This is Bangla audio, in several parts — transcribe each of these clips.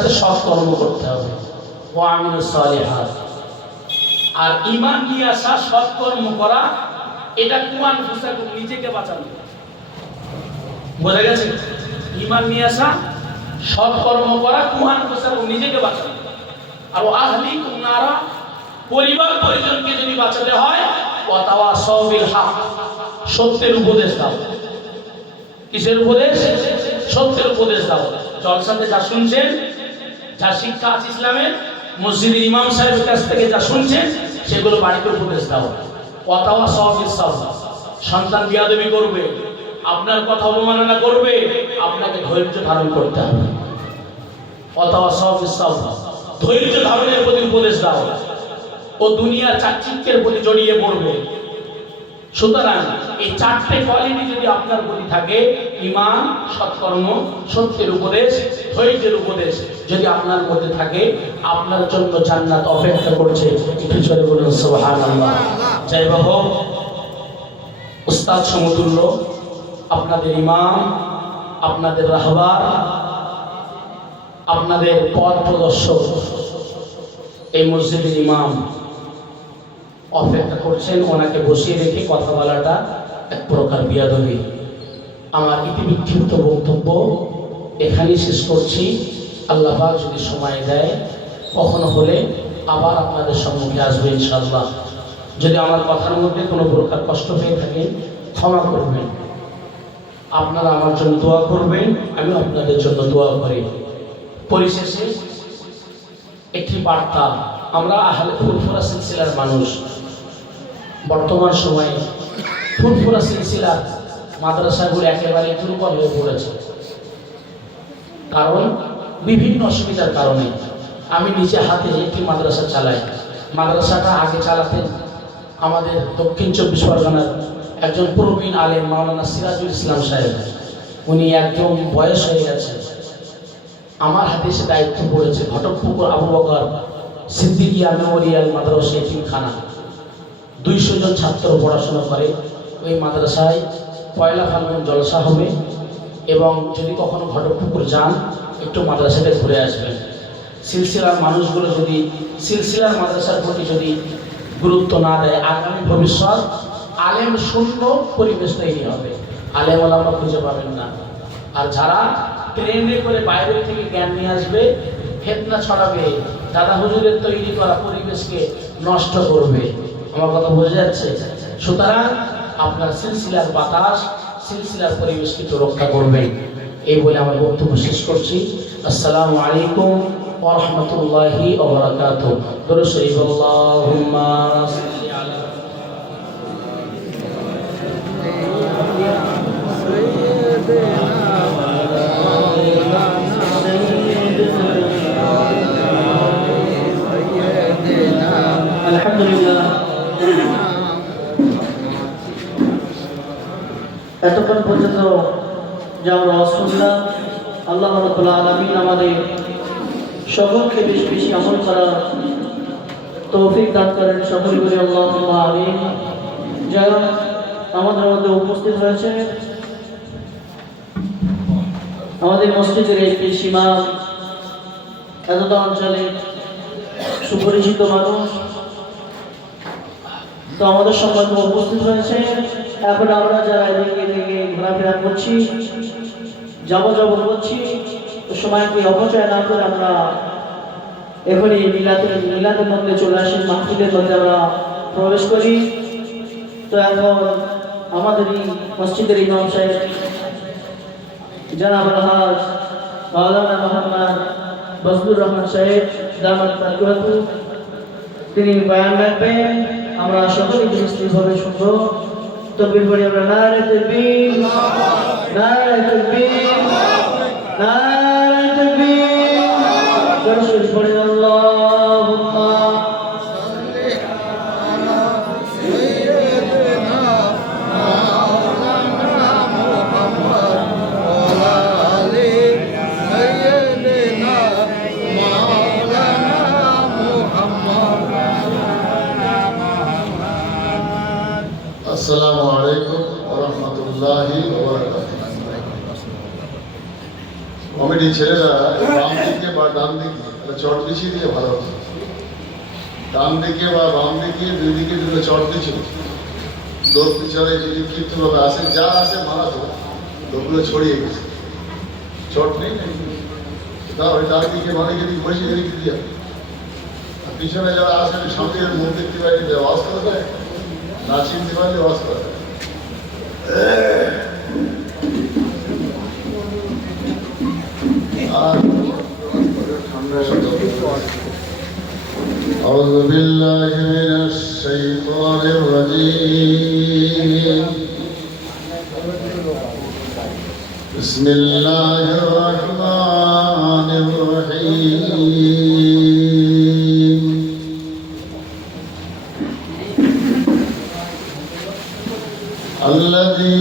সাথে সৎ কর্ম করতে হবে, ওয়া আমিলুস সালিহাত। আর ঈমান নিয়ে আসা, সৎ কর্ম করা, এটা কুমান ফুসাকুম, নিজেকে বাঁচানো। বোঝা গেছে? ঈমান নিয়ে আসা, সৎ কর্ম করা, কুমান ফুসাকুম, নিজেকে বাঁচানো। আর আহলিকুম নারা, পরিবার পরিজনকে যদি বাঁচাতে হয়, ওয়া তাওয়াসাউ বিল হক, সত্যের উপদেশ দাও। কিসের উপদেশ? সত্যের উপদেশ দাও। জলসাতে যা শুনছেন, যা শিক্ষা আছে ইসলামের, মসজিদের ইমাম সাহেবের কাছ থেকে যা শুনছেন, সেগুলো বাড়িতে উপদেশ দাও। ওয়া তাওয়াসাউ বিস সাবর, সন্তান বিয়াদবি করবে, আপনার কথা অবমাননা করবে, আপনাকে ধৈর্য ধারণ করতে হবে। ওয়া তাওয়াসাউ বিস সাবর, ধৈর্য ধারণের প্রতি উপদেশ দাও। ও দুনিয়ার চাকচিক্যের প্রতি জড়িয়ে পড়বে। সুতরাং এই চারটে কোয়ালিটি যদি আপনার প্রতি থাকে, ঈমান, সৎকর্ম, সত্যের উপদেশ, ধৈর্যের উপদেশ যদি আপনার মধ্যে থাকে, আপনার জন্য জান্নাত অপেক্ষা করছে। একটু জোরে বলুন সুবহানাল্লাহ। জয় বাবা, উস্তাদ সমতুল্য আপনাদের ইমাম, আপনাদের রাহবার, আপনাদের পথ প্রদর্শক এই মসজিদের ইমাম অপেক্ষা করছেন। ওনাকে বসিয়ে রেখে কথা বলাটা এক প্রকার বিয়াদবি। আমার ইতিবিক্ষিপ্ত বক্তব্য এখানেই শেষ করছি। আল্লাহ পাক যদি সময় দেয়, কখনো হলে আবার আপনাদের সম্মুখে আসবে ইনশাআল্লাহ। যদি আমার কথার মধ্যে কোনো প্রকার কষ্ট পেয়ে থাকেন, ক্ষমা করবেন। আপনারা আমার জন্য দোয়া করবেন, আমি আপনাদের জন্য দোয়া করি। পরিশেষে একটি বার্তা, আমরা আহলে ফুরফুরা সিলসিলার মানুষ। বর্তমান সময়ে ফুরফুরা সিলসিলার মাদ্রাসাগুলো একেবারে দুর্বল হয়ে পড়েছে। কারণ বিভিন্ন অসুবিধার কারণে। আমি নিজে হাতে একটি মাদ্রাসা চালাই। মাদ্রাসাটা আগে চালাতেন আমাদের দক্ষিণ 24 পরগনার একজন প্রবীণ আলেম মাওলানা সিরাজুল ইসলাম সাহেব। উনি একদম বয়স হয়ে গেছে। আমার হাতে সে দায়িত্ব পড়েছে। ঘটকপুকুর আবু বকর সিদ্দিকিয়া মেমোরিয়াল মাদ্রাসা এতিমখানা, 200 জন ছাত্র পড়াশোনা করে ওই মাদ্রাসায়। পয়লা ফাল্গুন জলসা হবে, এবং যদি কখনো ঘটকপুকুর যান, একটু মাদ্রাসাতে ঘুরে আসবেন। সিলসিলার মানুষগুলো যদি সিলসিলার মাদ্রাসার প্রতি যদি গুরুত্ব না দেয়, আগামী ভবিষ্যৎ আলেম শূন্য পরিবেশ তৈরি হবে। আলেম ওলামা খুঁজে পাবেন না। আর যারা ট্রেনে করে বাইরে থেকে জ্ঞান নিয়ে আসবে, ফিতনা ছড়াবে, দাদা হুজুরের তৈরি করা পরিবেশকে নষ্ট করবে। আমার কথা বোঝা যাচ্ছে? সুতরাং আপনার সিলসিলার বাতাস, সিলসিলার পরিবেশকে তো রক্ষা করবেন। এই বলে আমার বক্তব্য শেষ করছি। আসসালামু আলাইকুম ওয়া রাহমাতুল্লাহি ওয়া বারাকাতুহু। দরুদ শরীফ আল্লাহুম্মা সাল্লি আলা আলহামদুলিল্লাহ। এতক্ষণ পর্যন্ত যা আমরা শুনলাম, আল্লাহ রাব্বুল আলামিন আমাদের সকলকে বেশি বেশি আমল করার তৌফিক দান করেন। সকলে বলি আল্লাহুম্মা আমিন। যারা আমাদের মধ্যে উপস্থিত হয়েছে, আমাদের মসজিদের এই সীমা, এতটা অঞ্চলে সুপরিচিত মানুষ তো আমাদের সম্পর্কে উপস্থিত হয়েছে। এখন আমরা যারা এদিকে এদিকে ঘোরাফেরা করছি, যাব করছি, সময়কে অপচয় না করে আমরা এখনই মিলাদের মধ্যে চলে আসি, মাহফিলের মধ্যে আমরা প্রবেশ করি। তো এখন আমাদের এই মসজিদের ইমাম সাহেব জনাব আলহাজ মাওলানা মোহাম্মদ বজলুর রহমান সাহেব দামাত বারকাতুহু, তিনি বয়ান রাখবেন। আমরা সকলে বিস্তৃতভাবে শুনবো। তকবীর পড়ি আমরা। নারে তাকবীর, নারে তাকবীর, নারে তাকবীর। দরুদ শরীফ পড়ি আল্লাহুম্মা সাল্লি আলা সাইয়্যিদিনা মাওলানা মুহাম্মদ ওয়া আলি সাইয়্যিদিনা মাওলানা মুহাম্মদ। আসসালামু আলাইকুম ওয়া রাহমাতুল্লাহি ওয়া বারাকাতুহু। কমিটি ছেলেরা বাম দিকে বা ডান দিকে চট বিছিয়ে দিয়ে ভালো হতো। ডান দিকে বা বাম দিকে দুই দিকে দুটো চট দিয়েছিল, লোক পিছনে যদি কীর্তনভাবে আসে যা আসে মারাতো, লোকগুলো ছড়িয়ে গেছে। চট নেই তাও ওই ডান দিকে বাঁ দিকে দিকে বসে এদিকে দিয়ে যাবে। আর পিছনে যারা আসেন সামনে মুখ দেখতে পাইনি আওয়াজ করে দেয়, না চিনতে পারলে আওয়াজ করে দেয়। أعوذ بالله من الشيطان الرجيم. بسم الله الرحمن الرحيم. الذي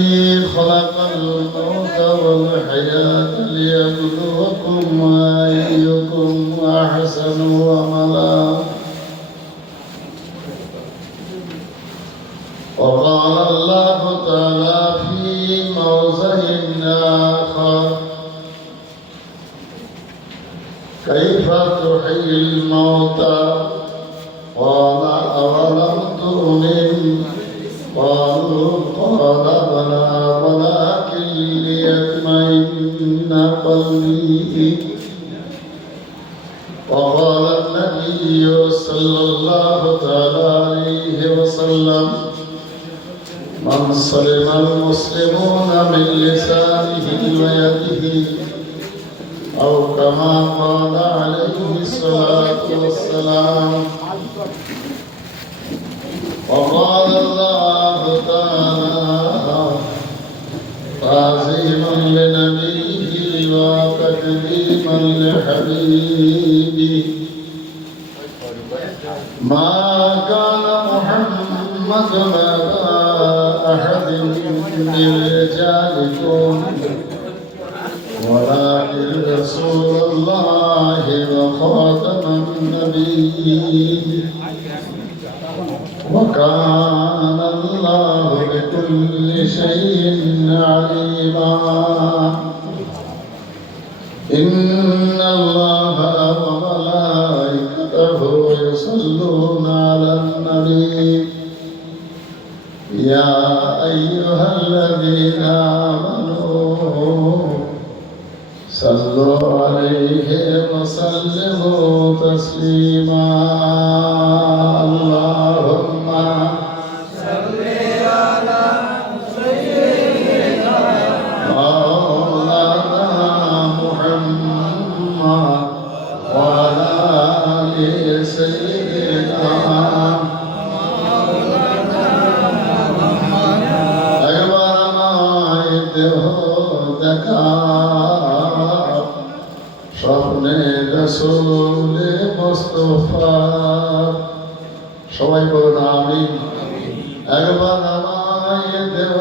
خلق الموت والحياة ليبلوكم أيكم أحسن عملا. وقال الله تعالى في موضع آخر: كيف تحيي الموتى قال أولم تؤمن قالوا قال بلى ولكن ليطمئن قلبي. وقال النبي صلى الله تعالى عليه وسلم: من سلم المسلمون من لسانه ويده، أو كما قال عليه الصلاة والسلام. وقال الله تعالى تعظيما لنبيه وتكريما لحبيبه: ما كان محمد أبا أحد من رجالكم ولكن رسول الله وخاتم النبيين، وكان الله بكل شيء عليما. إن الله وملائكته يصلون على النبي يا أيها الذين آمنوا صلوا عليه وسلموا تسليما. اللهم صل على سيدنا مولانا محمد وعلى آل سيدنا مولانا محمد. একবার আমায় দেহ দেখা স্বপ্নে রাসূলে মুস্তাফা। সবাই বলুন আমিন। একবার আমায় দেহ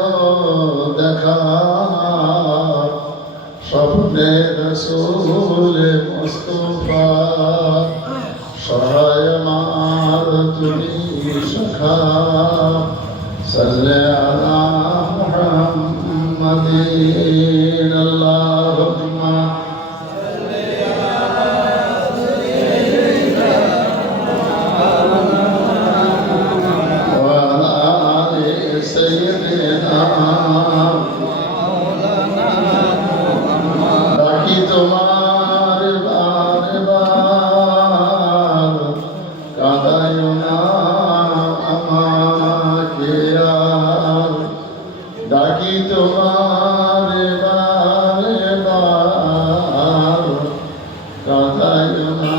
দেখা স্বপ্নে রাসূলে মুস্তাফা। সহায় আমার তুমি সখা। সাল্লি আলা মুহাম্মাদিন। আল্লাহুম্মা ডাকি তোমার বার বার, কাঁদায় না আমাকে আর। ডাকি তোমার বার বার, কাঁদায় না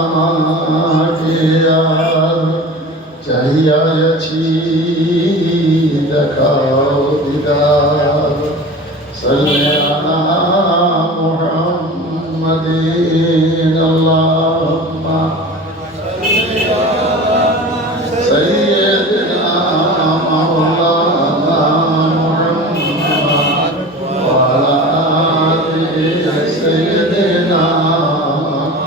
আমাকে আর। চাহিয়া আছি দেখাও দিদার। সাল্লি আলা মুহাম্মাদিন। আল্লাহুম্মা সাল্লি আলা সাইয়্যিদিনা মাওলানা মুহাম্মদ ওয়া আলা আলি সাইয়্যিদিনা মাওলানা মুহাম্মদ।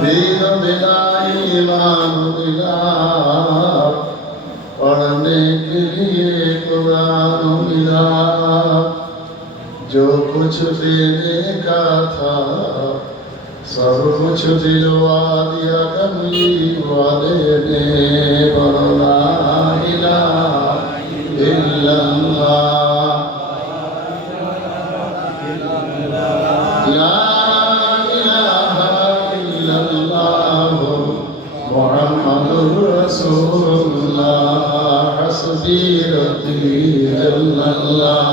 दीन बिना ईमान मिला, पढ़ने के लिए कुरान मिला। का था, सब कुछ दिलवा दिया कमली वाले ने, ला इलाहा इल्लल्लाह, ला इलाहा इल्लल्लाह, मुहम्मदुर रसूलुल्लाह, हस्बी रब्बी जल्लल्लाह।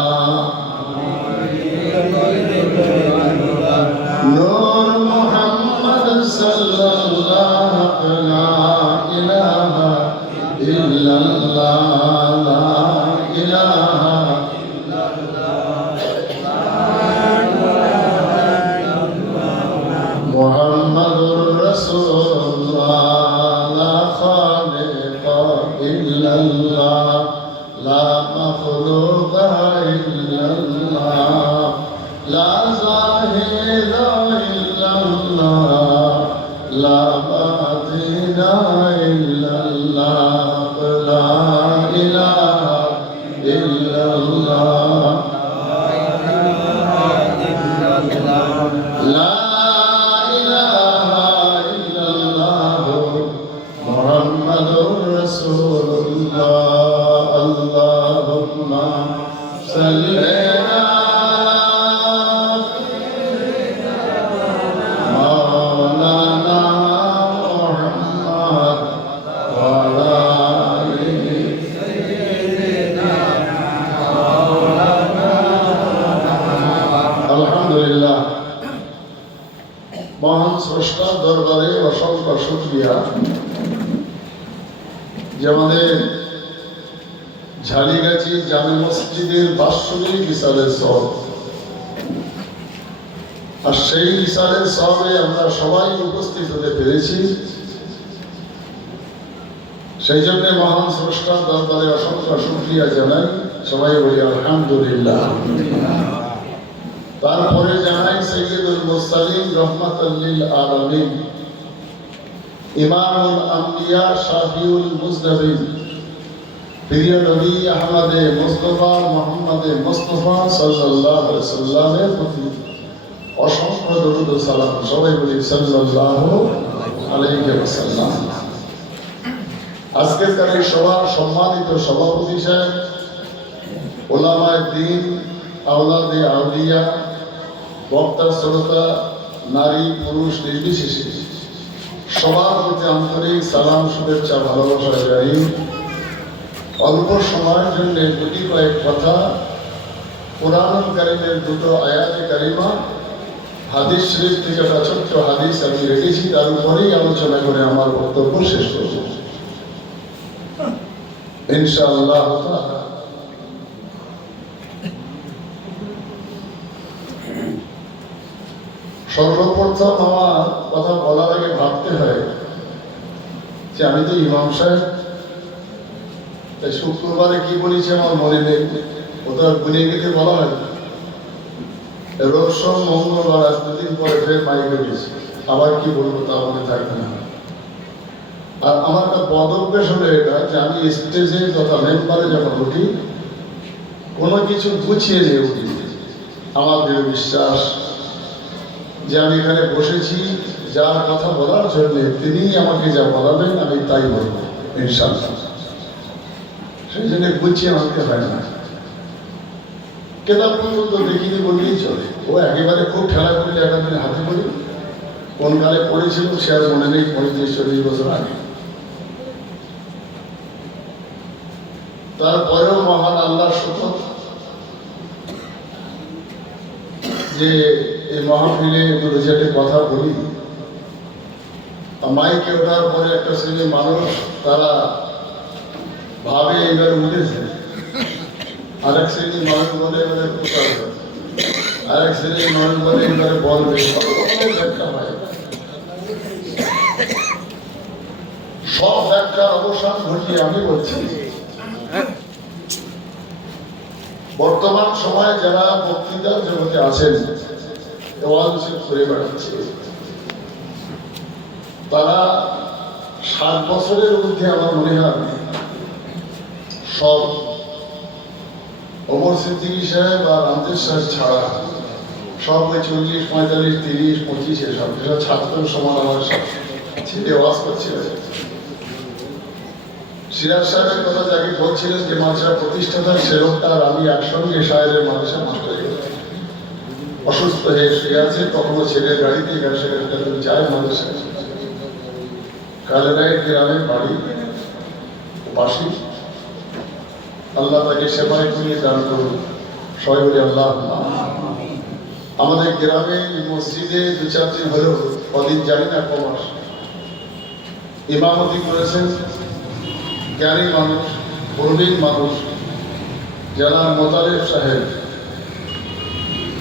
नूर मुहम्मद सल्लल्लाहु ला इलाहा इल्लल्लाह, ला इलाहा मुहम्मदुर रसूलुल्लाह, ला खालिका इल्लल्लाह, ला मखलूका इल्लल्लाह, ला ज़ाहिरा इल्लल्लाह, ला बातिना इल्लल्लाह, ला इलाहा इल्लल्लाह, ला इलाहा इल्लल्लाह, मुहम्मदुर रसूलुल्लाह। अल्लाहुम्मा सल्ली আলহামদুলিল্লাহ। মহান স্রষ্টার দরবারে অসংখ্য শুকরিয়া যে আমাদের ঝালিগাছি জামে মসজিদের বাৎসরিক ইসালের সব, আর সেই ইসালের সবে আমরা সবাই উপস্থিত হতে পেরেছি। সেই জন্য মহান স্রষ্টার দরবারে অসংখ্য শুকরিয়া জানাই, সবাই বলি আলহামদুলিল্লাহ। তারপরে জানাই সাইয়্যিদুল মুরসালিন রাহমাতাল লিল আলামিন, ইমামুল আম্বিয়া শাফিউল মুজনবিন, প্রিয় নবী আহমদে মুস্তাফা মুহাম্মদে মুস্তাফা সাল্লাল্লাহু আলাইহি সাল্লামের প্রতি অসংখ্য দরুদ ও সালাম। সবাই বলি সাল্লাল্লাহু আলাইহি ওয়াসাল্লাম। আজকের এই সভার সম্মানিত সভাপতি সাহেব, ওলামায়ে দ্বীন, আওলাদে আউলিয়া, বক্তা শ্রোতা, নারী পুরুষ নির্বিশেষে সবার প্রতি আন্তরিক সালাম, শুভেচ্ছা, ভালোবাসা জানাই। অল্প সময়ের জন্য দুটি কয়েক কথা, কুরআনুল কারীমের দুটো আয়াতে কারিমা, হাদিস শরীফ থেকে একটা ছোট্ট হাদিস আমি রেখেছি, তার উপরেই আলোচনা করে আমার বক্তব্য শেষ করব ইনশাআল্লাহ। সর্বপ্রথম আমার কথা বলার আগে ভাবতে হয় যে আমি তো ইমাম সাহেব, তাই শুক্রবারে কি বলেছি আমার মনে নেই, ওটা গুনে গেলে বলা হয়। রোজ সোম মঙ্গলবার আজ দুদিন পরে ফের মাইকে গেছি, আবার কি বলবো তা মনে থাকবে না। আর আমার একটা বদভ্যাস হলো এটা যে আমি স্টেজে তথা মেম্বারে যখন উঠি কোনো কিছু গুছিয়ে নিয়ে উঠি। আমার দৃঢ় বিশ্বাস যে আমি এখানে বসেছি যার কথা বলার জন্য, তিনি আমাকে যা বলাবেন আমি তাই বলবো ইনশাআল্লাহ। সেই জন্য গুছিয়ে আনতে হয় না। কেতাব পর্যন্ত দেখিনি বললেই চলে। ও একেবারে খুব ঠেলা করলে একাদিন হাতে করি, কোন কালে পড়েছিল সে আর মনে নেই, 35-40 বছর আগে। তারপরেও মহান আল্লাহর শপথ যে এই মাহফিলে দু চারটে কথা বলি। মাইকে ওঠার পরে একটা শ্রেণীর মানুষ তারা ভাবে এবারে উঠেছে, আরেক শ্রেণীর মানুষ বলে এবারে কোথাও, আরেক শ্রেণীর মানুষ বলে এবারে বলবে। সব ব্যাখ্যার অবসান ঘটিয়ে আমি বলছি, বর্তমান সময়ে যারা বক্তৃতার জগতে আছেন, করে বেড়াচ্ছে, তারা 60 বছরের ঊর্ধ্বে আমার মনে হয় সব ওমর সিদ্দিকী সাহেব আর আমজাদ সাহেব ছাড়া সব ওই 40, 45, 30, 25 এসব যেসব ছাত্রের সমান আমার সব ছেলে ওয়াজ করছিল। সিরাজ সাহেবের কথা যাকে বলছিলেন যে মাদ্রাসা প্রতিষ্ঠাতা, সে লোকটা আর আমি একসঙ্গে শায়ের মাদ্রাসা মাস্টার অসুস্থ হয়ে শুয়ে আছে, কখনো ছেলের গাড়িতে এখানে সেখানে যায় মাদ্রাসায়। কালেরায় গ্রামের বাড়ি পাশে, আল্লাহ তাকে সেবায় করিয়ে দান করুন, সবাই বলি আল্লাহ। আমাদের গ্রামে মসজিদে 2-4 দিন হলো, কদিন জানি না, কমাস ইমামতি করেছেন জ্ঞানী মানুষ, প্রবীণ মানুষ জনাব মোতালেব সাহেব।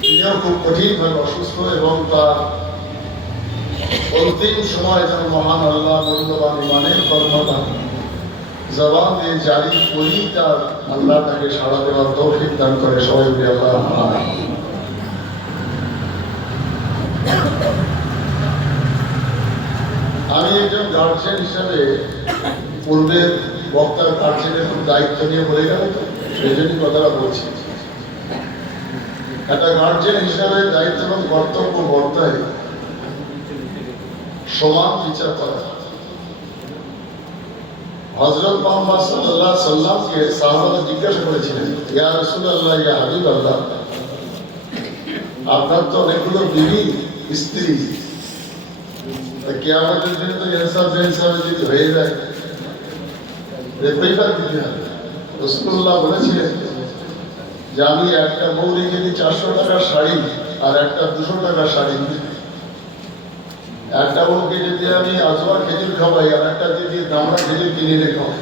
তিনিও খুব কঠিনভাবে অসুস্থ এবং তার অন্তিম সময় যেন মহান আল্লাহ মূল্যবান ইমানের কর্মটা জবান দিয়ে জারি করি, তার আল্লাহ তাকে সাড়া দেওয়ার তৌফিক দান করে, সবাই বলি আল্লাহ। আমি একজন গার্জিয়ান হিসাবে পূর্বের বক্তার গার্জিয়ানের দায়িত্ব নিয়ে বলে গেল, তো সেই জন্যই কথাটা বলছি। একটা গার্জিয়ান হিসাবে দায়িত্ব এবং কর্তব্য বর্তায় সমান বিচার করা। হযরত মুহাম্মদ সাল্লাল্লাহু আলাইহি সাল্লামকে সাহাবারা জিজ্ঞাসা করেছিলেন, ইয়া রাসূলুল্লাহ, ইয়া হাবিবাল্লাহ, আপনার তো অনেকগুলো বিবি স্ত্রী, কিয়ামতের দিনে তো ইনসাফ বেইনসাফ যদি হয়ে যায়, কয়বার দিতে হবে? রাসূলুল্লাহ বলেছিলেন যে আমি একটা বউ রেখে দিই 400 টাকার শাড়ি আর একটা 200 টাকার শাড়ি। একটা বউকে যদি আমি আজওয়া খেজুর খাওয়াই আর একটা যদি দামড়া খেজুর কিনে এনে খাওয়াই,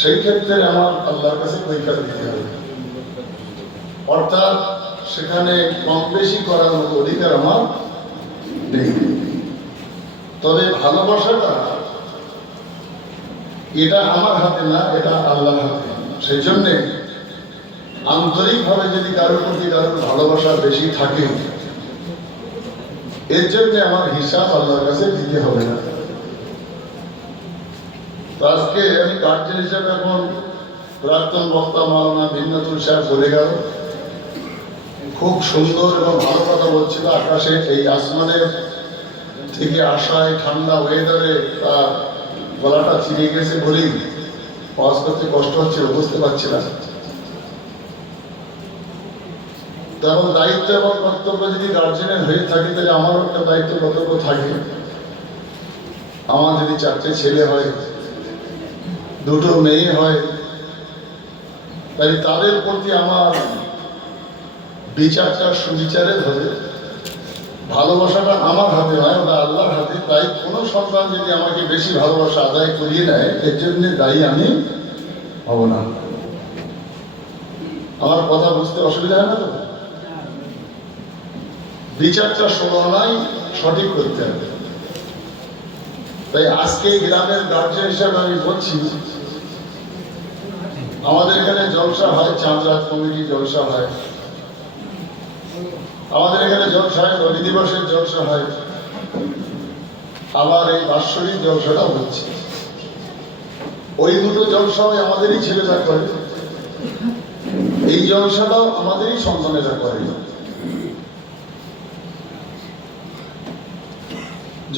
সেই ক্ষেত্রে আমার আল্লাহর কাছে কৈফিয়ত দিতে হবে। অর্থাৎ সেখানে কম বেশি করার মতো অধিকার আমার নেই। তবে ভালোবাসাটা এটা আমার হাতে না, এটা আল্লাহর হাতে। সেই জন্যে আন্তরিকভাবে যদি কারোর প্রতি কারোর ভালোবাসা বেশি থাকে, এর জন্য আমার হিসাব আল্লাহর কাছে দিতে হবে না। তো আজকে আমি গার্জিয়ান হিসাবে এখন প্রাক্তন বক্তা মাওলানা বিন্নাতুল সাহেব বলে গেল, খুব সুন্দর এবং ভালো কথা বলছিল। আকাশে এই আসমানের থেকে আসায় ঠান্ডা ওয়েদারে তার গলাটা ছিঁড়ে গেছে বলেই ওয়াজ করতে কষ্ট হচ্ছে, বুঝতে পারছি না। তেমন দায়িত্ব এবং কর্তব্য যদি গার্জেনের হয়ে থাকে, তাহলে আমারও একটা দায়িত্ব কর্তব্য থাকে। আমার যদি 4টে ছেলে হয়, 2টো মেয়ে হয়, তাই তাদের প্রতি আমার বিচারটা সুবিচারের হবে। ভালোবাসাটা আমার হাতে নয়, ওটা আল্লাহর হাতে। তাই কোনো সন্তান যদি আমাকে বেশি ভালোবাসা আদায় করিয়ে নেয়, এর জন্য দায়ী আমি হব না। আমার কথা বুঝতে অসুবিধা হয় না তো? বিচারটা সমানাই সঠিক করতে হবে। তাই আজকে গ্রামের গার্জিয়ান হিসাবে আমি বলছি, আমাদের এখানে জলসা হয়, চাঁদ রাত কমিটি জলসা হয়, আমাদের এখানে জলসা হয়, নদী দিবসের জলসা হয়, আবার এই বাৎসরিক জলসাটাও হচ্ছে। ওই দুটো জলসাও আমাদেরই ছেলেরা করে, এই জলসাটাও আমাদেরই সন্তানেরা করে।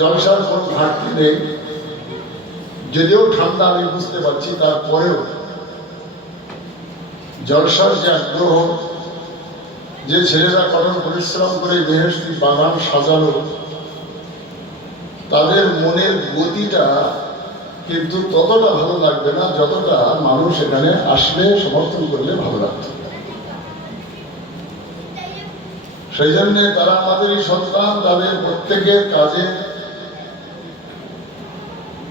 জলসার কোন ঘাটতি নেই, যদিও ঠান্ডা আমি বুঝতে পারছি, তারপরেও জলসার যে আগ্রহ, যে ছেলেরা কঠোর পরিশ্রম করে বেহেশতি বাগান সাজালো, তাদের মনের গতিটা কিন্তু ততটা ভালো লাগবে না যতটা মানুষ এখানে আসলে সমর্থন করলে ভালো লাগবে। সেই জন্যে তারা আমাদেরই সন্তান, তাদের প্রত্যেকের কাজে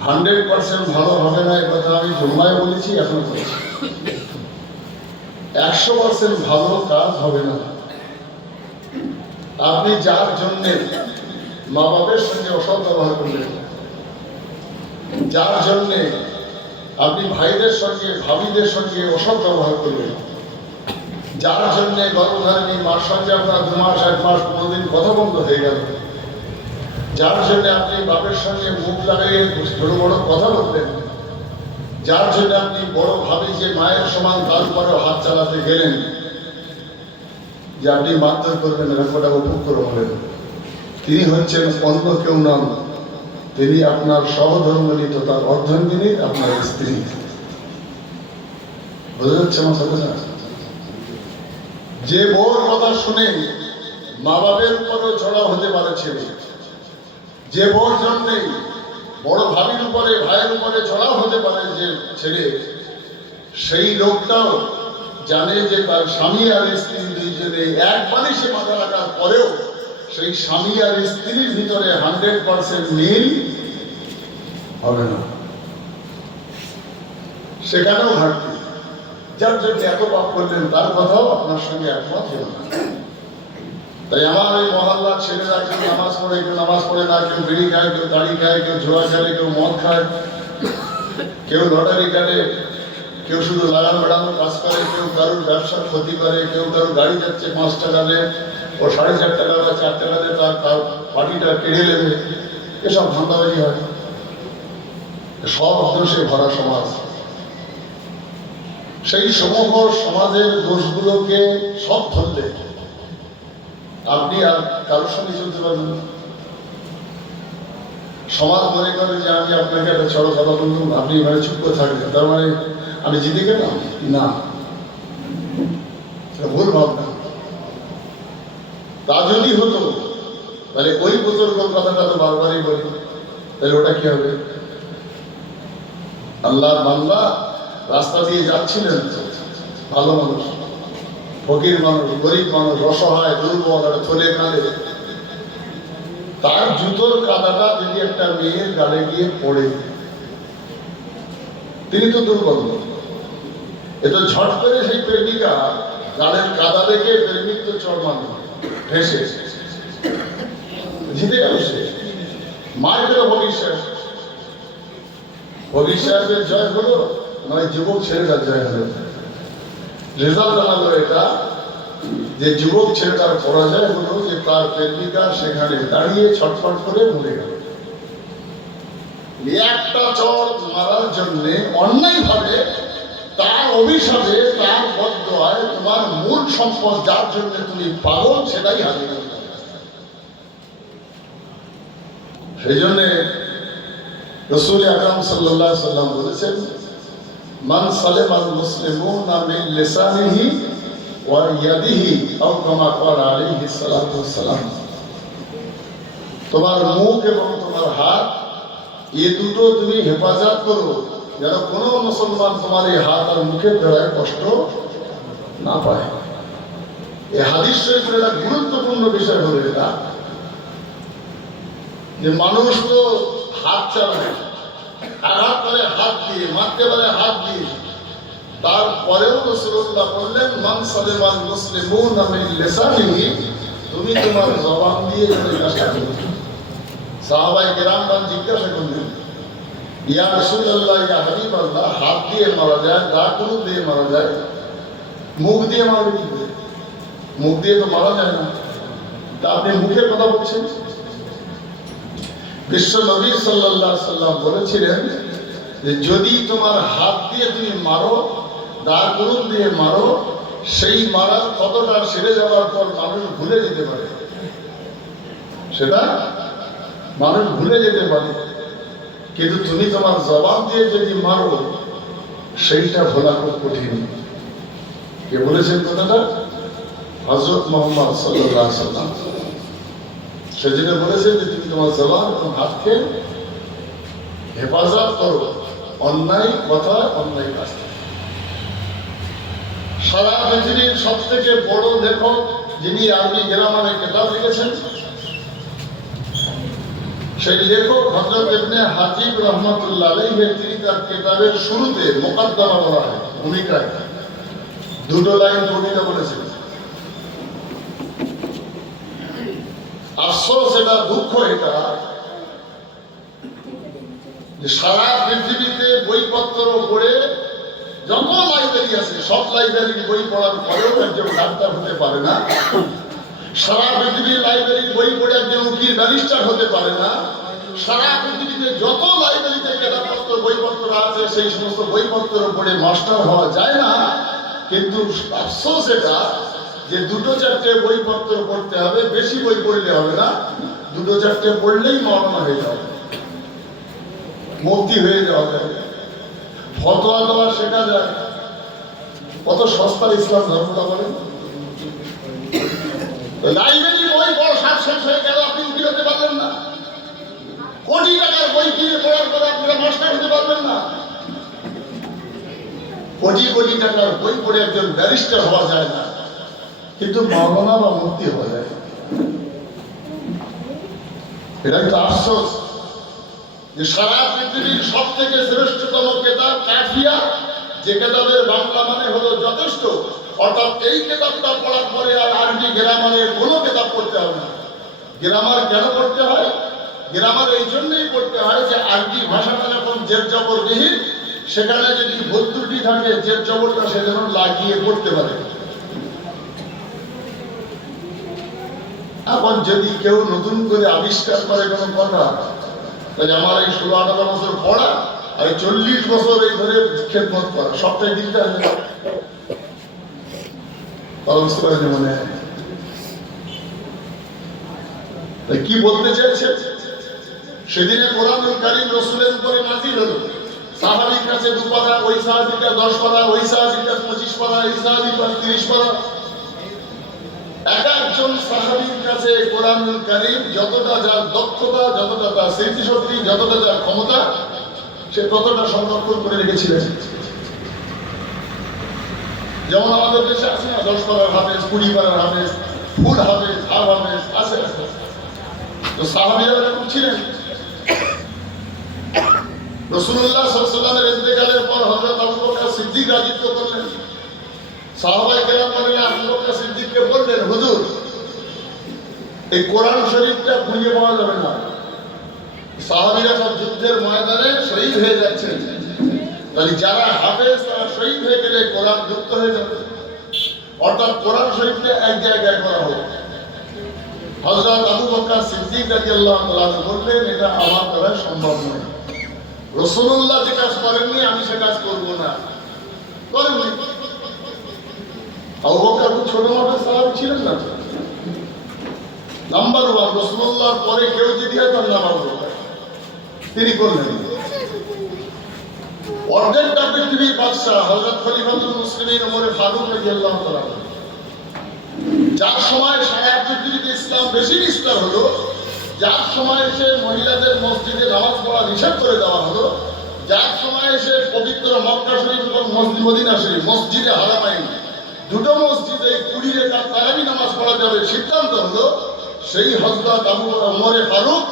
100% ভালো হবে না, এ কথা আমি জন্মায় বলেছি, এখন বলছি। 100% ভালো কাজ হবে না। আপনি যার জন্যে মা বাবার সঙ্গে অসৎ ব্যবহার করলেন, যার জন্যে আপনি ভাইদের সঙ্গে ভাবিদের সঙ্গে অসৎ ব্যবহার করলেন, যার জন্যে গর্ভধারিণী মার সঙ্গে আপনার 2 মাস 1 মাস 15 দিন কথা বন্ধ হয়ে গেল, যার জন্য আপনি বাপের সঙ্গে মুখ লাগাইয়ে বড় বড় কথা বললেন, যার জন্য আপনি বড় ভাবি যে মায়ের সমান তার উপরেও হাত চালাতে গেলেন, যে আপনি মারধর করবেন এরকম উপক্রম হলেন। তিনি হচ্ছেন অন্য কেউ নন, তিনি আপনার সহধর্মিনী তথা অর্ধাঙ্গিনী, আপনার স্ত্রী। বোঝা যাচ্ছে আমার কথা? যে বউর কথা শুনে মা বাবের উপরেও চড়াও হতে পারে ছেলে, যে বউর জন্যে বড় ভাবির উপরে ভাইয়ের উপরে চড়াও হতে পারে যে ছেলে, সেই লোকটাও জানে যে তার স্বামী আর স্ত্রী দুইজনে এক বালিশে মাথা রাখার পরেও সেই স্বামী আর স্ত্রীর ভিতরে 100% মিল হবে না, সেখানেও ঘাটতি। যার জন্য এত পাপ করলেন তার কথাও আপনার সঙ্গে একমত হল না। তাই আমার এই মহল্লার ছেলেরা কেউ নামাজ পড়ে, কেউ নামাজ পড়ে না, কেউ বিড়ি খায়, কেউ তাড়ি খায়, কেউ জোয়া খেলে, কেউ মদ খায়, কেউ লটারি কাটে, কেউ শুধু লাগান বেড়ানোর কাজ করে, কেউ কারোর ব্যবসার ক্ষতি করে, কেউ কারোর গাড়ি যাচ্ছে 5 টাকা দেয়, ও 4.5 টাকা বা 4 টাকা দিয়ে তার পার্টিটা কেড়ে নেবে, এসব ধান্দাবাজি হয়। সব দোষে ভরা সমাজ। সেই সমূহ সমাজের দোষগুলোকে সব ধরলে আপনি আর কারোর সঙ্গে চলতে পারবেন না। সমাজ মনে করে যে আমি আপনাকে একটা চড় কথা বললাম, আপনি এবারে চুপ করে থাকবেন, তার মানে আমি জিতে গেলাম না, ভুল ভাবনা। তা যদি হতো তাহলে ওই বুজুর্গ কথাটা তো বারবারই বলি, তাহলে ওটা কি হবে? আল্লাহর বান্দা রাস্তা দিয়ে যাচ্ছিলেন, ভালো মানুষ, ফকির মানুষ, গরিব মানুষ, অসহায়, দুর্বল, থলে কাঁদে, তার জুতোর কাদাটা যদি একটা মেয়ের গালে গিয়ে পড়ে, তিনি তো দুর্বল, এ তো ঝট করে সেই প্রেমিকা গালের কাদা দেখে প্রেমিক তো চড় মারল, ভেসে জিতে গেল সে। মার গেল ফকির সাহেবের জয় হলো, নয় যুবক ছেলেটার জয় হলো। রেজাল্ট জানালো এটা যে যুবক ছেলেটার পরাজয় হলো যে তার প্রেমিকা সেখানে দাঁড়িয়ে ছটফট করে মরে গেল। একটা চড় মারার জন্য অন্যায় ভাবে, তার অভিশাপে, তার বদদোয়ায় তোমার মূল সম্পদ যার জন্য তুমি পাগল সেটাই হারিয়ে গেল। সেই জন্য রাসূল আকরাম সাল্লাল্লাহু আলাইহি ওয়াসাল্লাম বলেছেন, মান সালামাল মুসলিমুনা মিন লিসানিহি ওয়া ইয়াদিহি আও কামা ক্বালা আলাইহিস সালাতু ওয়াসসালাম। তোমার মুখ এবং তোমার হাত, এই দুটো তুমি হেফাজত করো, যেন কোনো মুসলমান তোমার এই হাত আর মুখের দ্বারায় কষ্ট না পায়। এই হাদিস শরীফের একটা গুরুত্বপূর্ণ বিষয় হলো এটা যে মানুষ তো হাত চালায়, আঘাত করে হাত দিয়ে, মারতে পারে হাত দিয়ে, তারপরেও রাসূলুল্লাহ বললেন, মান সালামাল মুসলিমুনা মিন লিসানিহি, তুমি তোমার জবান দিয়ে যদি কাজটা করো। সাহাবায়ে কেরামগণ জিজ্ঞাসা করলেন, ইয়া রাসূলুল্লাহ, ইয়া হাবিবাল্লাহ, হাত দিয়ে মারা যায়, দাঁত দিয়ে মারা যায়, মুখ দিয়ে মারবে কি করে? মুখ দিয়ে তো মারা যায় না, তা আপনি মুখের কথা বলছেন? বিশ্ব নবী সাল্লাল্লাহু আলাইহি সাল্লাম বলেছিলেন যে যদি তোমার হাত দিয়ে তুমি মারো, দাঁত দিয়ে মারো, সেই মারার কতটা সেরে যাওয়ার পর মানুষ ভুলে যেতে পারে, সেটা মানুষ ভুলে যেতে পারে, কিন্তু তুমি তোমার জবান দিয়ে যদি মারো, সেইটা ভোলা খুব কঠিন। কে বলেছেন কথাটা? হযরত মুহাম্মদ সাল্লাল্লাহু আলাইহি সাল্লাম। সেজন্য বলেছেন যে তুমি তোমার জবান এবং হাতকে হেফাজত করো অন্যায় কথা, অন্যায় কাজ থেকে। সারা পৃথিবীর সব থেকে বড় লেখক যিনি আরবি গ্রামারে কিতাব লিখেছেন, সেই লেখক হযরত ইবনে হাজিব রাহমাতুল্লাহ আলাইহি, তিনি তার কিতাবের শুরুতে মুকদ্দমা বলা হয়, ভূমিকায় 2 লাইন কবিতা বলেছেন। আফসোস, এটা দুঃখ, এটা যে সারা পৃথিবীতে বইপত্র পড়ে, যত লাইব্রেরি আছে সব লাইব্রেরির বই পড়ার পরেও একজন ডাক্তার হতে পারে না, সারা পৃথিবীর লাইব্রেরির বই পড়ে একজন উকিল ব্যারিস্টার হতে পারে না, সারা পৃথিবীতে যত লাইব্রেরিতে কেতাবপত্র বইপত্র আছে সেই সমস্ত বইপত্র পড়ে মাস্টার হওয়া যায় না। কিন্তু আফসোস এটা যে দুটো চারটে বইপত্র পড়তে হবে, বেশি বই পড়লে হবে না, দুটো চারটে পড়লেই মাওলানা হয়ে যাবে, মুক্তি হয়ে যাওয়া যায়, ফতোয়া দেওয়া শেখা যায়। কত সস্তা ইসলাম ধর্মটা বলেন। লাইব্রেরি বই বড় সাত শেষ হয়ে গেল, আপনি উঠে হতে পারবেন না। কোটি টাকার বই কিনে পড়ার পরে আপনারা মাস্টার হতে পারবেন না। কোটি কোটি টাকার বই পড়ে একজন ব্যারিস্টার হওয়া যায় না, কিন্তু মাওলানা বা মুফতি হওয়া যায়। এটাই তো আফসোস যে সারা পৃথিবীর সব থেকে শ্রেষ্ঠতম কেতাব কাফিয়া, যে কেতাবের বাংলা মানে হলো যথেষ্ট, অর্থাৎ এই কেতাবটা পড়ার পরে আর আরবি গ্রামারের কোনো কেতাব পড়তে হবে না। গ্রামার কেন পড়তে হয়? গ্রামার এই জন্যই পড়তে হয় যে আরবি ভাষাটা যখন জের জবরবিহীন, সেখানে যদি ভুল ত্রুটি থাকে জের জবরটা সে যেন লাগিয়ে পড়তে পারে। এখন যদি কেউ নতুন করে আবিষ্কার করে কোনো কথা, তাহলে আমার এই 16-18 বছর পড়া আর 40 বছর এই ধরে খেদমত করা সবটাই দিতে হবে। বুঝতে পারেন মনে হয় কি বলতে চাইছে? সেদিনে কোরআনুল কারীম রাসূলের উপরে নাযিল হলো, সাহাবীর কাছে 2 পারা, ওই সাহাবীটা 10 পারা, ওই সাহাবীটা 25 পারা, এই সাহাবীটা 30 পারা। এক একজন সাহাবীর কাছে কোরআনুল কারীম যতটা যার দক্ষতা, যতটা তার স্মৃতিশক্তি, যতটা যার ক্ষমতা, সে ততটা সংরক্ষণ করে রেখেছিলেন। যেমন আমাদের দেশে আছে না 10 পারার হাফেজ, 20 পারার হাফেজ, ফুল হাফেজ, হাফ হাফেজ আছে। তো সাহাবীরা এরকম ছিলেন। রাসূলুল্লাহ সাল্লাল্লাহু আলাইহি ওয়াসাল্লামের ইন্তেকালের পর হযরত আবু বকর সিদ্দিক রাজিত্ব করলেন। সাহাবায়ে কেরাম বলেন, আবু বকর সিদ্দিককে বললেন, হুজুর এই কোরআন শরীফটা খুঁজে পাওয়া যাবে না। সাহাবীরা সব যুদ্ধের ময়দানে শহীদ হয়ে যাচ্ছেন, তাহলে যারা হাফেজ তারা শহীদ হয়ে গেলে কোরআন যুক্ত হয়ে যাবে, অর্থাৎ কোরআন শরীফটা এক জায়গায় করা হবে। হযরত আবু বকর সিদ্দিক রাদিয়াল্লাহু তাআলা বললেন, এটা আমার দ্বারা সম্ভব নয়। রাসূলুল্লাহ যে কাজ করেননি আমি সে কাজ করব না। করেননি। আবু বকর খুব ছোট মোটো সাহাবী ছিলেন না। নাম্বার 1, রাসূলুল্লাহর পরে কেউ যদি হয় তার নাম আবু বকর, তিনি করলেন। অর্ধেকটা পৃথিবীর বাদশাহ হযরত খলিফাতুল মুসলিমিন ওমর ফারুক রাদিয়াল্লাহু তাআলা, যার সময় সারা পৃথিবীতে ইসলাম বেশি বিস্তার হলো, যার সময় এসে মহিলাদের মসজিদে নামাজ পড়া নিষেধ করে দেওয়া হলো, যার সময় এসে পবিত্র মক্কা শরীফ এবং মদিনা শরীফ, মসজিদে হারামাইন দুটো মসজিদে 20 রাকাত তারাবি নামাজ পড়া যাবে সিদ্ধান্ত হলো, সেই হযরত ওমর ফারুক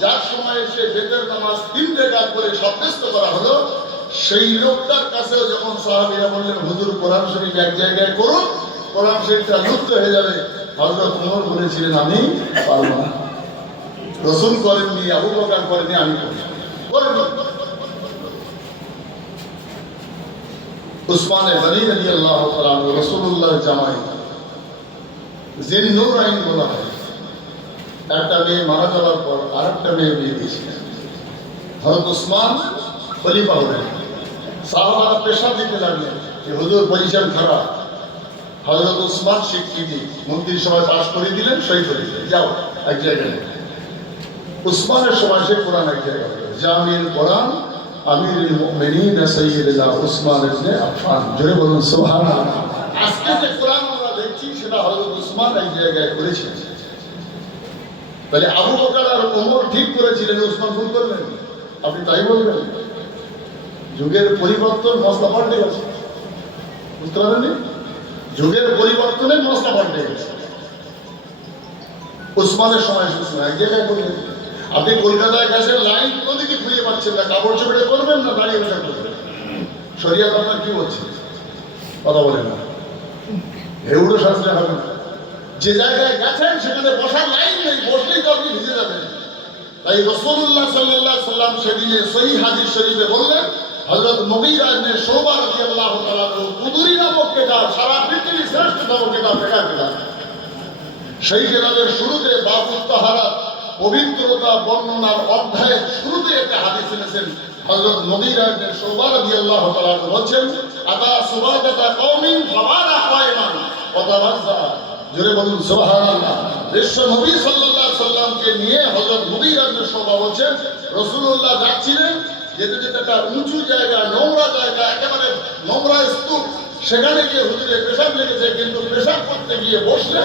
যার সময় এসে বেতের নামাজ 3 রাকাত করে সাব্যস্ত করা হলো, সেই লোকটার কাছেও যখন সাহাবীরা বললেন, হুজুর কোরআন শরীফ এক জায়গায় করুন, কোরআন শরীফটা লুপ্ত হয়ে যাবে, হযরত ওমর বলেছিলেন আমি পারব না। রাসূল করেননি, আবু বকর করেননি, আমি করব। উসমান গনি রাদিয়াল্লাহু তাআলা রাসূলুল্লাহর জামাই জিন্নুরাইন বলা হয়। একটা মেয়ে মারা যাওয়ার পর আরেকটা মেয়ে বিয়ে দিয়েছিলেন। হযরত উসমান খলিফা হলেন। সাহাবারা পেশা দিতে লাগলেন যে হুজুর পজিশন খারাপ। হযরত উসমান স্বীকৃতি মন্ত্রী সভায় পাশ করে দিলেন, সই করে দিলেন, যাও এক জায়গায়। উসমানের সময় সে কোরআন এক জায়গায় হলো, জামিল কোরআন আমিরুল মুমিনিন সাইয়্যিদুনা উসমান ইবনে আফফান। জোরে বলুন সুবহানাল্লাহ। আজকে যে কোরআন আমরা দেখছি সেটা হযরত উসমান এক জায়গায় করেছিলেন। তাহলে আবু বকর আর ওমর ঠিক করেছিলেন, উসমান ভুল করলেন? আপনি তাই বলবেন? যুগের পরিবর্তন, মশলা পাল্টে গেছে, বুঝতে পারেননি? যুগের পরিবর্তনে মশলা পাল্টে গেছে। উসমানের সময় এক জায়গায় করলেন। আপনি কলকাতায় গেছেন, লাইন কোনদিকে খুঁজে পাচ্ছেন না, কাপড় চোপড়ে করবেন না দাঁড়িয়ে বসে করবেন। শরিয়াত আপনার কি বলছে? কথা বলেন না, হেউড়ো শাস্ত্রে হবে না। যে জায়গায় গেছেন সেখানে বসার লাইন নেই, বসলেই তো আপনি ভিজে যাবেন। তাই রাসূলুল্লাহ সাল্লাল্লাহু আলাইহি ওয়াসাল্লাম সেদিনে সহিহ হাদিস শরীফে বললেন, হযরত মুগীরা ইবনে শুবা রাদিয়াল্লাহু তাআলা কুদুরি নামক কিতাব, সারা পৃথিবীর শ্রেষ্ঠতম কিতাব ফিকহ কিতাব, সেই কিতাবের শুরুতে বাবুত তাহারাত, পবিত্রতা বর্ণনার অধ্যায়ের শুরুতে একটা হাদিস এনেছেন। হযরত মুগীরা ইবনে শুবা রাদিয়াল্লাহু তাআলা বলেন, আতা সুবাদাতা কওমিন ফাবারা কায়মান কথাবার্তা জোরে বলুন সুবহানাল্লাহ। বিশ্ব নবী সাল্লাল্লাহু আলাইহি সাল্লামকে নিয়ে হযরত মুগীরা ইবনে শুবা বলেন রাসূলুল্লাহ যাচ্ছিলেন, যেতে যেতে একটা উঁচু জায়গা, নোংরা জায়গা, একেবারে নোংরা স্তূপ, সেখানে গিয়ে হুজুরের পেশাব লেগেছে, কিন্তু পেশাব করতে গিয়ে বসলে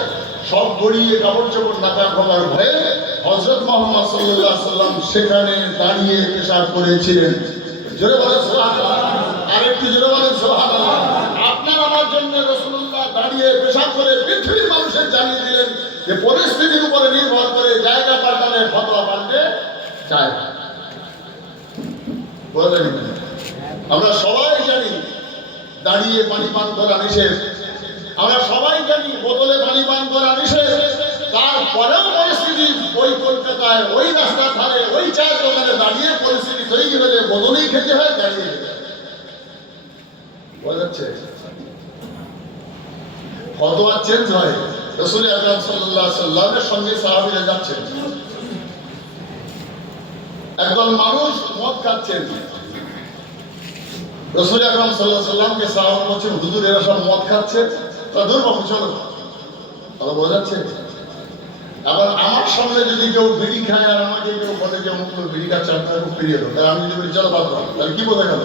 সব গড়িয়ে কাপড় চোপড় নাকা খোলার ভয়ে হযরত মুহাম্মদ সাল্লাল্লাহু আলাইহি সাল্লাম সেখানে দাঁড়িয়ে পেশাব করেছিলেন। জোরে বলেন সুবহানাল্লাহ, আর একটু জোরে বলেন সুবহানাল্লাহ। আপনার আমার জন্য রাসূলুল্লাহ দাঁড়িয়ে পেশাব করে পৃথিবীর মানুষের জানিয়ে দিলেন যে পরিস্থিতির উপরে নির্ভর করে জায়গা পাল্টালে ফতোয়া পাল্টে যায়। বলেন, আমরা সবাই জানি দাঁড়িয়ে পানি পান করা নিষেধ, আমরা সবাই জানি বোতলে পানি পান করা নিষেধ, তারপরেও পরিস্থিতি ওই কলকাতায় ওই রাস্তার ধারে ওই চায়ের দোকানে দাঁড়িয়ে পরিস্থিতি তৈরি হলে বোতলেই খেতে হয়, দাঁড়িয়ে খেতে হয়। বোঝা যাচ্ছে? ফতোয়া চেঞ্জ হয়। রাসূল আকরাম সাল্লাল্লাহু আলাইহি সাল্লামের সঙ্গে সাহাবীরা যাচ্ছেন, একদল মানুষ মদ খাচ্ছেন। রাসূল আকরাম সাল্লাল্লাহু আলাইহি সাল্লামকে সাহাবা বলছেন, হুজুর এরা সব মদ খাচ্ছে, তা দূর বাবু চলো। তাহলে বোঝা যাচ্ছে? আবার আমার সামনে যদি কেউ বিড়ি খায় আর আমাকে কেউ বলে যে অমুক বিড়ি খাচ্ছে, আপনার খুব প্রিয়, তাহলে আমি যদি বলি চলো বাদ দাও, তাহলে কি বোঝা গেল?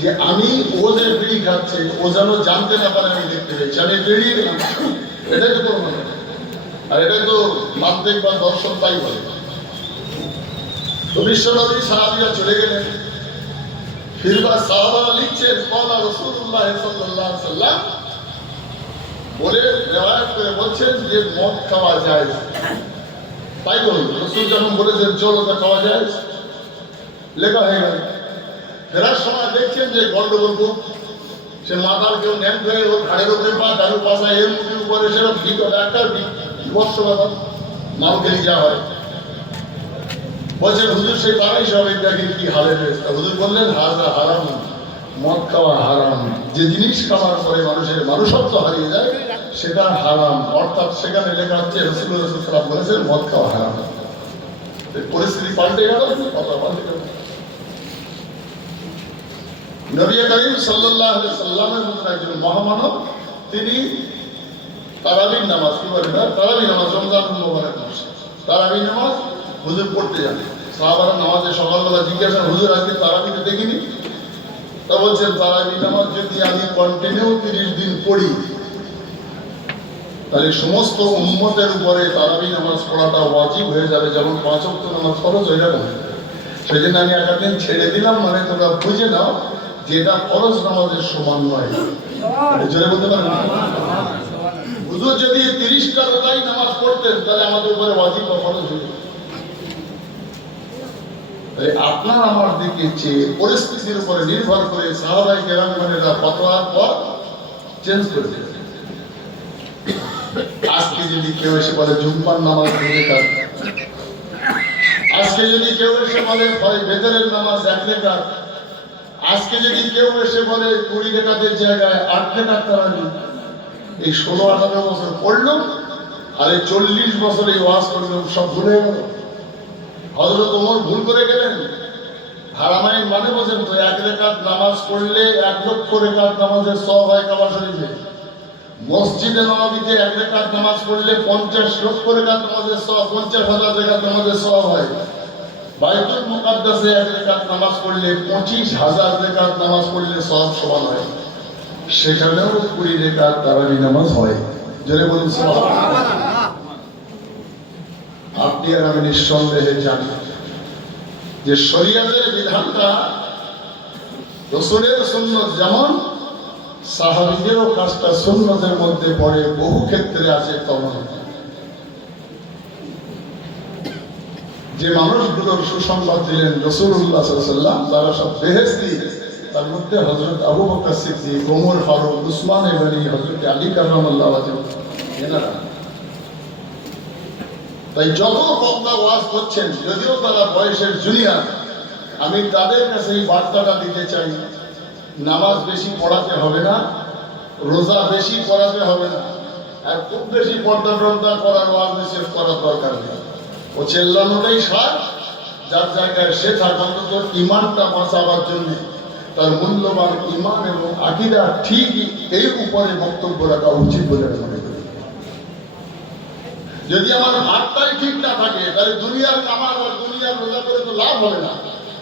যে আমি ও যে বিড়ি খাচ্ছে ও যেন জানতে না পারে আমি দেখতে পেয়েছি, আমি বেরিয়ে গেলাম। এটাই তো করবো না, আর এটাই তো মাধ্যমিক বা দর্শন তাই বলে। তো বিশ্বনবী সাহাবীরা চলে গেলেন, ফিরবার সাহাবারা লিখছেন কওলা রাসূলুল্লাহ সাল্লাল্লাহু আলাইহি সাল্লাম বলে রিওয়ায়াত করে বলছেন যে মদ খাওয়া যায়, তাই বলুন। রাসূল যখন বলেছেন চলো তা খাওয়া যায়, লেখা হয়ে গেল। ফেরার সময় দেখছেন যে গন্ডগোল খুব, সে মাথার কেউ ন্যাম ধরে ওর ঘাড়ের উপরে পা, দারু পাশা এর মুখের উপরে, সেরকম ভিতরে একটা বিভৎস ব্যাপার, মাল খেলি যা হয়। বলছেন হুজুর সেই তারাই সবাই দেখেন কি হালের রয়েছে। হুজুর বললেন হাজা হারাম, মদ খাওয়া হারাম। যে জিনিস খাওয়ার পরে মানুষের মানুষত্ব হারিয়ে যায় সেটা হারাম, অর্থাৎ সেখানে লেখা হচ্ছে রাসূলুল্লাহ সাল্লাল্লাহু আলাইহি ওয়াসাল্লাম বলেছেন মদ খাওয়া হারাম। পরিস্থিতি পাল্টে গেল, কথা পাল্টে গেল। নবী করিম সাল্লাল্লাহু আলাইহি সাল্লামের মতো একজন মহামানব, তিনি তারাবির নামাজ, কি বলে না, তারাবি নামাজ, রমজান মুবারক মাস তারাবি নামাজ হুজুর পড়তে যান। সাহাবারা নামাজে সকালবেলা জিজ্ঞাসা, হুজুর আজকে তারাবিতে দেখিনি? তা বলছেন তারাবি নামাজ যদি আমি কন্টিনিউ 30 দিন পড়ি তাহলে সমস্ত উম্মতের উপরে তারাবি নামাজ পড়াটা ওয়াজিব হয়ে যাবে, যেমন 5 ওয়াক্ত নামাজ ফরজ হয়ে যাবে। সেই জন্য আমি একটা দিন ছেড়ে দিলাম, মানে তোমরা বুঝে নাও যে এটা ফরজ নামাজের সমান নয়। জোরে বলতে পারেন? হুজুর যদি 30টা রোজাই নামাজ পড়তেন তাহলে আমাদের উপরে ওয়াজিব বা ফরজ হয়ে যেত। আপনার আমার দিকে চেয়ে পরিস্থিতির উপরে নির্ভর করে সাহাবায়ে কেরামগণেরা ফতোয়ার পর চেঞ্জ করে দিয়েছে। আজকে যদি কেউ এসে বলে জুম্মার নামাজ 2 রাকাত, আজকে যদি কেউ এসে বলে বেতরের নামাজ 1 রাকাত, আজকে যদি কেউ এসে বলে 20 রাকাতের জায়গায় 8 রাকাত তারাবি, এই 16-18 বছর পড়লো আর এই 40 বছর এই ওয়াজ করলাম, সব ভুলে গেল। হযরত ওমর ভুল করে গেলেন। হারামাইন মানে বোঝেন তো, 1 রাকাত নামাজ পড়লে 1 লক্ষ রাকাত নামাজের সওয়াব হয় কাবা শরীফে। মসজিদে নববীতে 1 রাকাত নামাজ পড়লে 50 লক্ষ রাকাত নামাজের সওয়াব, 50,000 রাকাত নামাজের সওয়াব হয়। বাইতুল মুকাদ্দাসে 1 রাকাত নামাজ পড়লে 25,000 রাকাত নামাজ পড়লে সওয়াব সমান হয়। সেখানেও 20 রাকাত তারাবি নামাজ হয়। জোরে বলুন সুবহানাল্লাহ। আপনি আর আমি নিঃসন্দেহে জানি যে শরীয়তের বিধানটা রাসূলের সুন্নাত যেমন, সাহাবীদেরও কাজটা সুন্নাতের মধ্যে পড়ে, বহু ক্ষেত্রে আছে তেমন। যে মানুষগুলোর সুসংবাদ দিলেন রাসূলুল্লাহ সাল্লাল্লাহু আলাইহি ওয়াসাল্লাম, তারা সব বেহেশতি। তার মধ্যে হযরত আবু বকর সিদ্দিক, ওমর ফারুক, উসমান গনি, হযরত আলী কাররামাল্লাহু ওয়াজহু, এনারা। তাই যত বক্তা ওয়াজ করছেন, যদিও তারা বয়সের জুনিয়র, আমি তাদের কাছে এই বার্তাটা দিতে চাই, নামাজ বেশি পড়াতে হবে না, রোজা বেশি করাতে হবে না, আর খুব বেশি পর্দা টর্দা করার ওয়াজ নিষেধ করার দরকার নেই। ও চেল্লানোটাই সার, যার জায়গায় সে থাক, অন্তত ইমানটা বাঁচাবার জন্য। তার মূল্যবান ঈমান এবং আকীদা ঠিক এই উপরে বক্তব্য রাখা উচিত বলে আমি মনে করি। যদি আমার হাতটাই ঠিক না থাকে তাহলে দুনিয়ার নামাজ আর দুনিয়ার রোজা করে তো লাভ হবে না।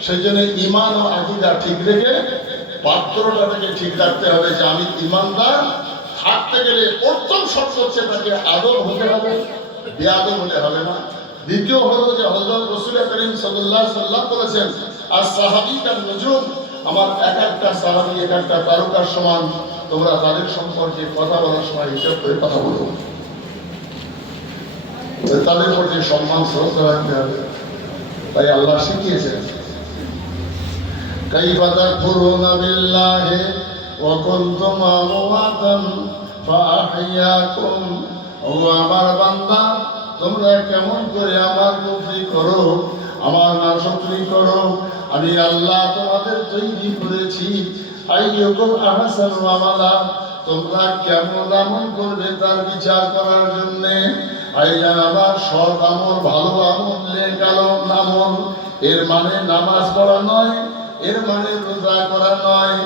সেই জন্য ঈমান ও আকীদা ঠিক রেখে পাত্রটাকে ঠিক রাখতে হবে যে আমি ঈমানদার। থাকতে গেলে প্রথম শর্ত হচ্ছে তাকে আদব হতে হবে, বেয়াদব হতে হবে না। দ্বিতীয় হলো যে হযরত রাসূল করিম সাল্লাল্লাহু আলাইহি সাল্লাম বলেছেন আর সাহাবী কান নুজুম, আমার এক একটা সাহাবী এক একটা তারকার সমান, তোমরা তাদের সম্পর্কে কথা বলার সময় হিসাব করে কথা বলো। তাদের প্রতি সম্মান শ্রদ্ধা রাখতে হবে। তাই আল্লাহ শিখিয়েছেন কাইফা তাকফুরুনা বিল্লাহি ওয়া কুনতুম আমওয়াতান ফাআহইয়াকুম। ও আমার বান্দা, তোমরা কেমন করে আমার কুফরি করো, আমার নাশকরি করো। আমি আল্লাহ তোমাদের তৈরি করেছি আইয়ুকুম আহসানু আমালা, তোমরা কেমন আমল করবে তার বিচার করার জন্য। আইয়া আমার সৎ আমল, ভালো আমল, নেক আমল, এর মানে নামাজ পড়া নয়, এর মানে রোজা করা নয়,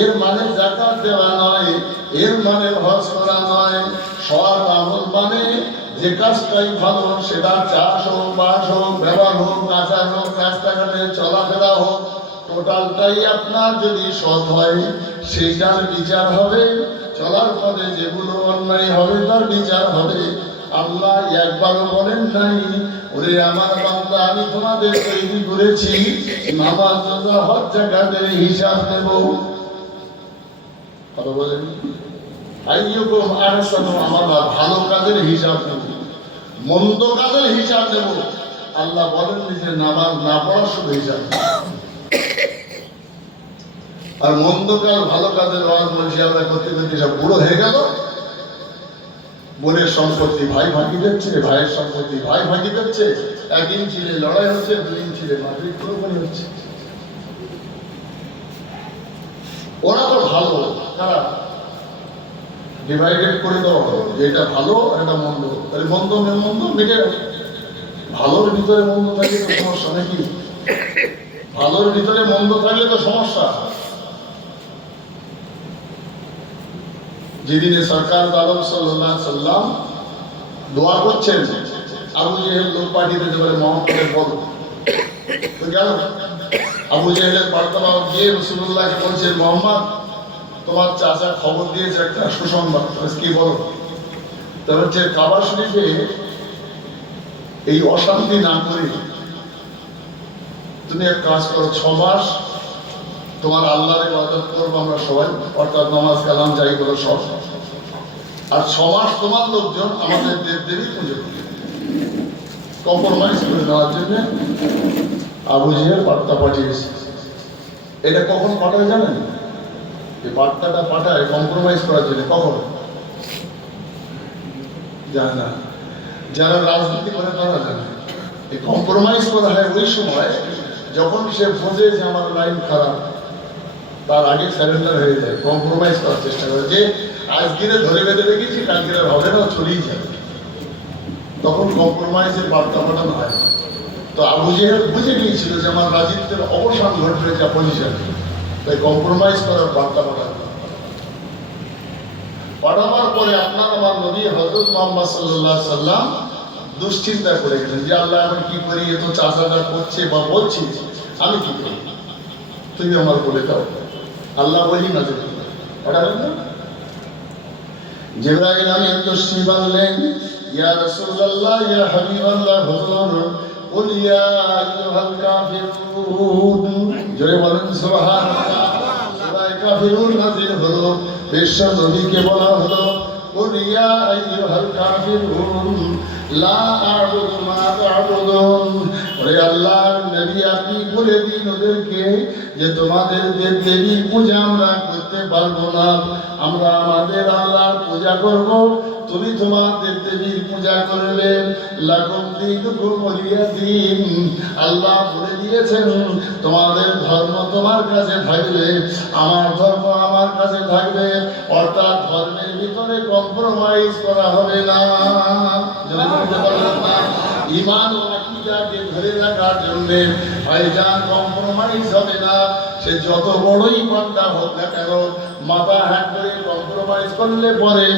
এর মানে যাকাত দেওয়া নয়, এর মানে হজ করা নয়। সৎ আমল মানে যে কাজটাই ভালো, সেটা চাষ হোক, বাস হোক, ব্যবহার হোক, আচার হোক, রাস্তাঘাটে চলাফেরা হোক, টোটালটাই আপনার যদি সৎ হয় সেইটার বিচার হবে। চলার পথে যেগুলো অন্যায় হবে তার বিচার হবে। আল্লাহ একবারও বলেন নাই ওরে আমার বান্দা আমি তোমাদের তৈরি করেছি নামাজ রোজা হজ যাকাতের হিসাব নেব। কথা বলেন আইয়ুকুম আহসানু আমালা, ভালো কাজের হিসাব নেব, মন্দ কাজের হিসাব নেব। আল্লাহ বলেননি যে নামাজ না পড়া শুধু হিসাব। আর মন্দ কাজ ভালো কাজের আওয়াজ বলছি আমরা করতে করতে সব বুড়ো হয়ে গেল। বোনের সম্পত্তি ভাই ভাগি দিচ্ছে, ভাইয়ের সম্পত্তি ভাই ভাগি দিচ্ছে, এক ইঞ্চিলে লড়াই হচ্ছে, দুই ইঞ্চিলে মাটির কোরবানি হচ্ছে। ওরা তো ভালো, তারা ডিভাইডেড করে দেওয়া হলো যে এটা ভালো আর এটা মন্দ, তাহলে মন্দ মিটে গেল। ভালোর ভিতরে মন্দ থাকলে তো সমস্যা নাকি? ভালোর ভিতরে মন্দ থাকলে তো সমস্যা। যেদিনে সরকার আলম সাল্লাল্লাহু আলাইহি সাল্লাম দোয়া করছেন, আবু জেহেল লোক পাঠিয়ে দিতে পারে মোহাম্মদের বলো তো গেল। আবু জেহেলের বার্তাবা গিয়ে রাসূলুল্লাহকে বলছে মোহাম্মদ তোমার চাচা খবর দিয়েছে একটা সুসংবাদ। কি বলো? তা হচ্ছে কাবা শরীফে এই অশান্তি না করে তুমি এক কাজ করো, 6 মাস তোমার আল্লাহর ইবাদত করবো আমরা সবাই, অর্থাৎ নামাজ কালাম যাই করো সব। আর 6 মাস তোমার লোকজন আমাদের দেবদেবী পুজো করবে। কম্প্রোমাইজ করে দেওয়ার জন্য আবু জেহেল বার্তা পাঠিয়েছে। এটা কখন পাঠায় জানেন? এই বার্তাটা পাঠায় কম্প্রোমাইজ করার জন্য। কখন জানে না, যারা রাজনীতি করে তারা জানে। এই কম্প্রোমাইজ করা হয় ওই সময় যখন সে বোঝে যে আমার লাইন খারাপ, তার আগে সারেন্ডার হয়ে যায়, কম্প্রোমাইজ করার চেষ্টা করে যে আজকে ধরে বেঁধে রেখেছি, কালকে হবে না, ছড়িয়ে যাবে। তখন কম্প্রোমাইজের বার্তা পাঠানো হয়। তো আবু জেহেল বুঝে নিয়েছিল যে আমার রাজত্বের অবসান ঘটবে যা পজিশন, তাই কম্প্রোমাইজ করার বার্তা পাঠাবার পরে আপনার আমার নবী হযরত মুহাম্মদ সাল্লাল্লাহু আলাইহি সাল্লাম দুশ্চিন্তা করে গেলেন যে আল্লাহ এখন কি করি, এ তো চাচাটা করছে বা বলছি, আমি কি করি, তুমি আমার বলে দাও। আল্লাহ বলি না যে পাঠাবেন না। জিবরাইল আমিন তশরিফ আনলেন, ইয়া রাসূলুল্লাহ ইয়া হাবিবাল্লাহ হুজুর কুল ইয়া আইয়ুহাল কাফিরুন, জোরে বলেন সুবহানাল্লাহ। সূরা কাফিরুন নাযিল হলো, বিশ্ব নবীকে বলা হলো কুল ইয়া আইয়ুহাল কাফিরুন লা আ'বুদু মা তা'বুদুন। ওরে আল্লাহর নবী আপনি বলে দিন ওদেরকে যে তোমাদের দেবদেবীর পূজা আমরা করতে পারবো না, আমরা আমাদের আল্লাহর পূজা করব, তুমি তোমাদের দেবীর পূজা করবে। লাকুম দীনুকুম ওয়ালিয়া দীন, আল্লাহ বলে দিয়েছেন তোমাদের ধর্ম তোমার কাছে থাকবে, আমার ধর্ম আমার কাছে থাকবে। অর্থাৎ ধর্মের ভিতরে কম্প্রোমাইজ করা হবে না। যদি বলতে পারবেন না ঈমান ও আকীদাকে ধরে রাখার জন্য ভাইজান কম্প্রোমাইজ হবে না। সে যত বড়ই বান্দা হোক না কেন, মাথা হ্যাঁ করে কম্প্রোমাইজ করলে পরে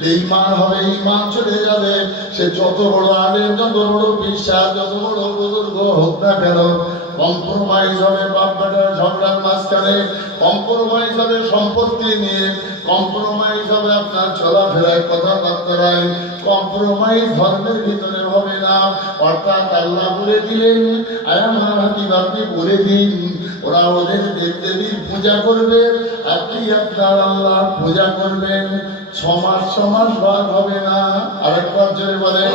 বেঈমান হবে, ঈমান চলে যাবে। সে যত বড় আলেম, যত বড় বিশ্বাস, যত বড় বুজুর্গ হোক না কেন, কম্প্রোমাইজ হবে বাপ বেটার ঝগড়ার মাঝখানে, কম্প্রোমাইজ হবে সম্পত্তি নিয়ে, কম্প্রোমাইজ হবে আপনার চলাফেরায়, কথাবার্তায়, কম্প্রোমাইজ ধর্মের ভিতরে হবে না। অর্থাৎ আল্লাহ বলে দিলেন, আমার হাবিব আপনি বলে দিন, ওরা ওদের দেবদেবীর পূজা করবে, আপনি আপনার আল্লাহর পূজা করবেন। 6 মাস 6 মাস বার হবে না। আরেকবার জোরে বলেন।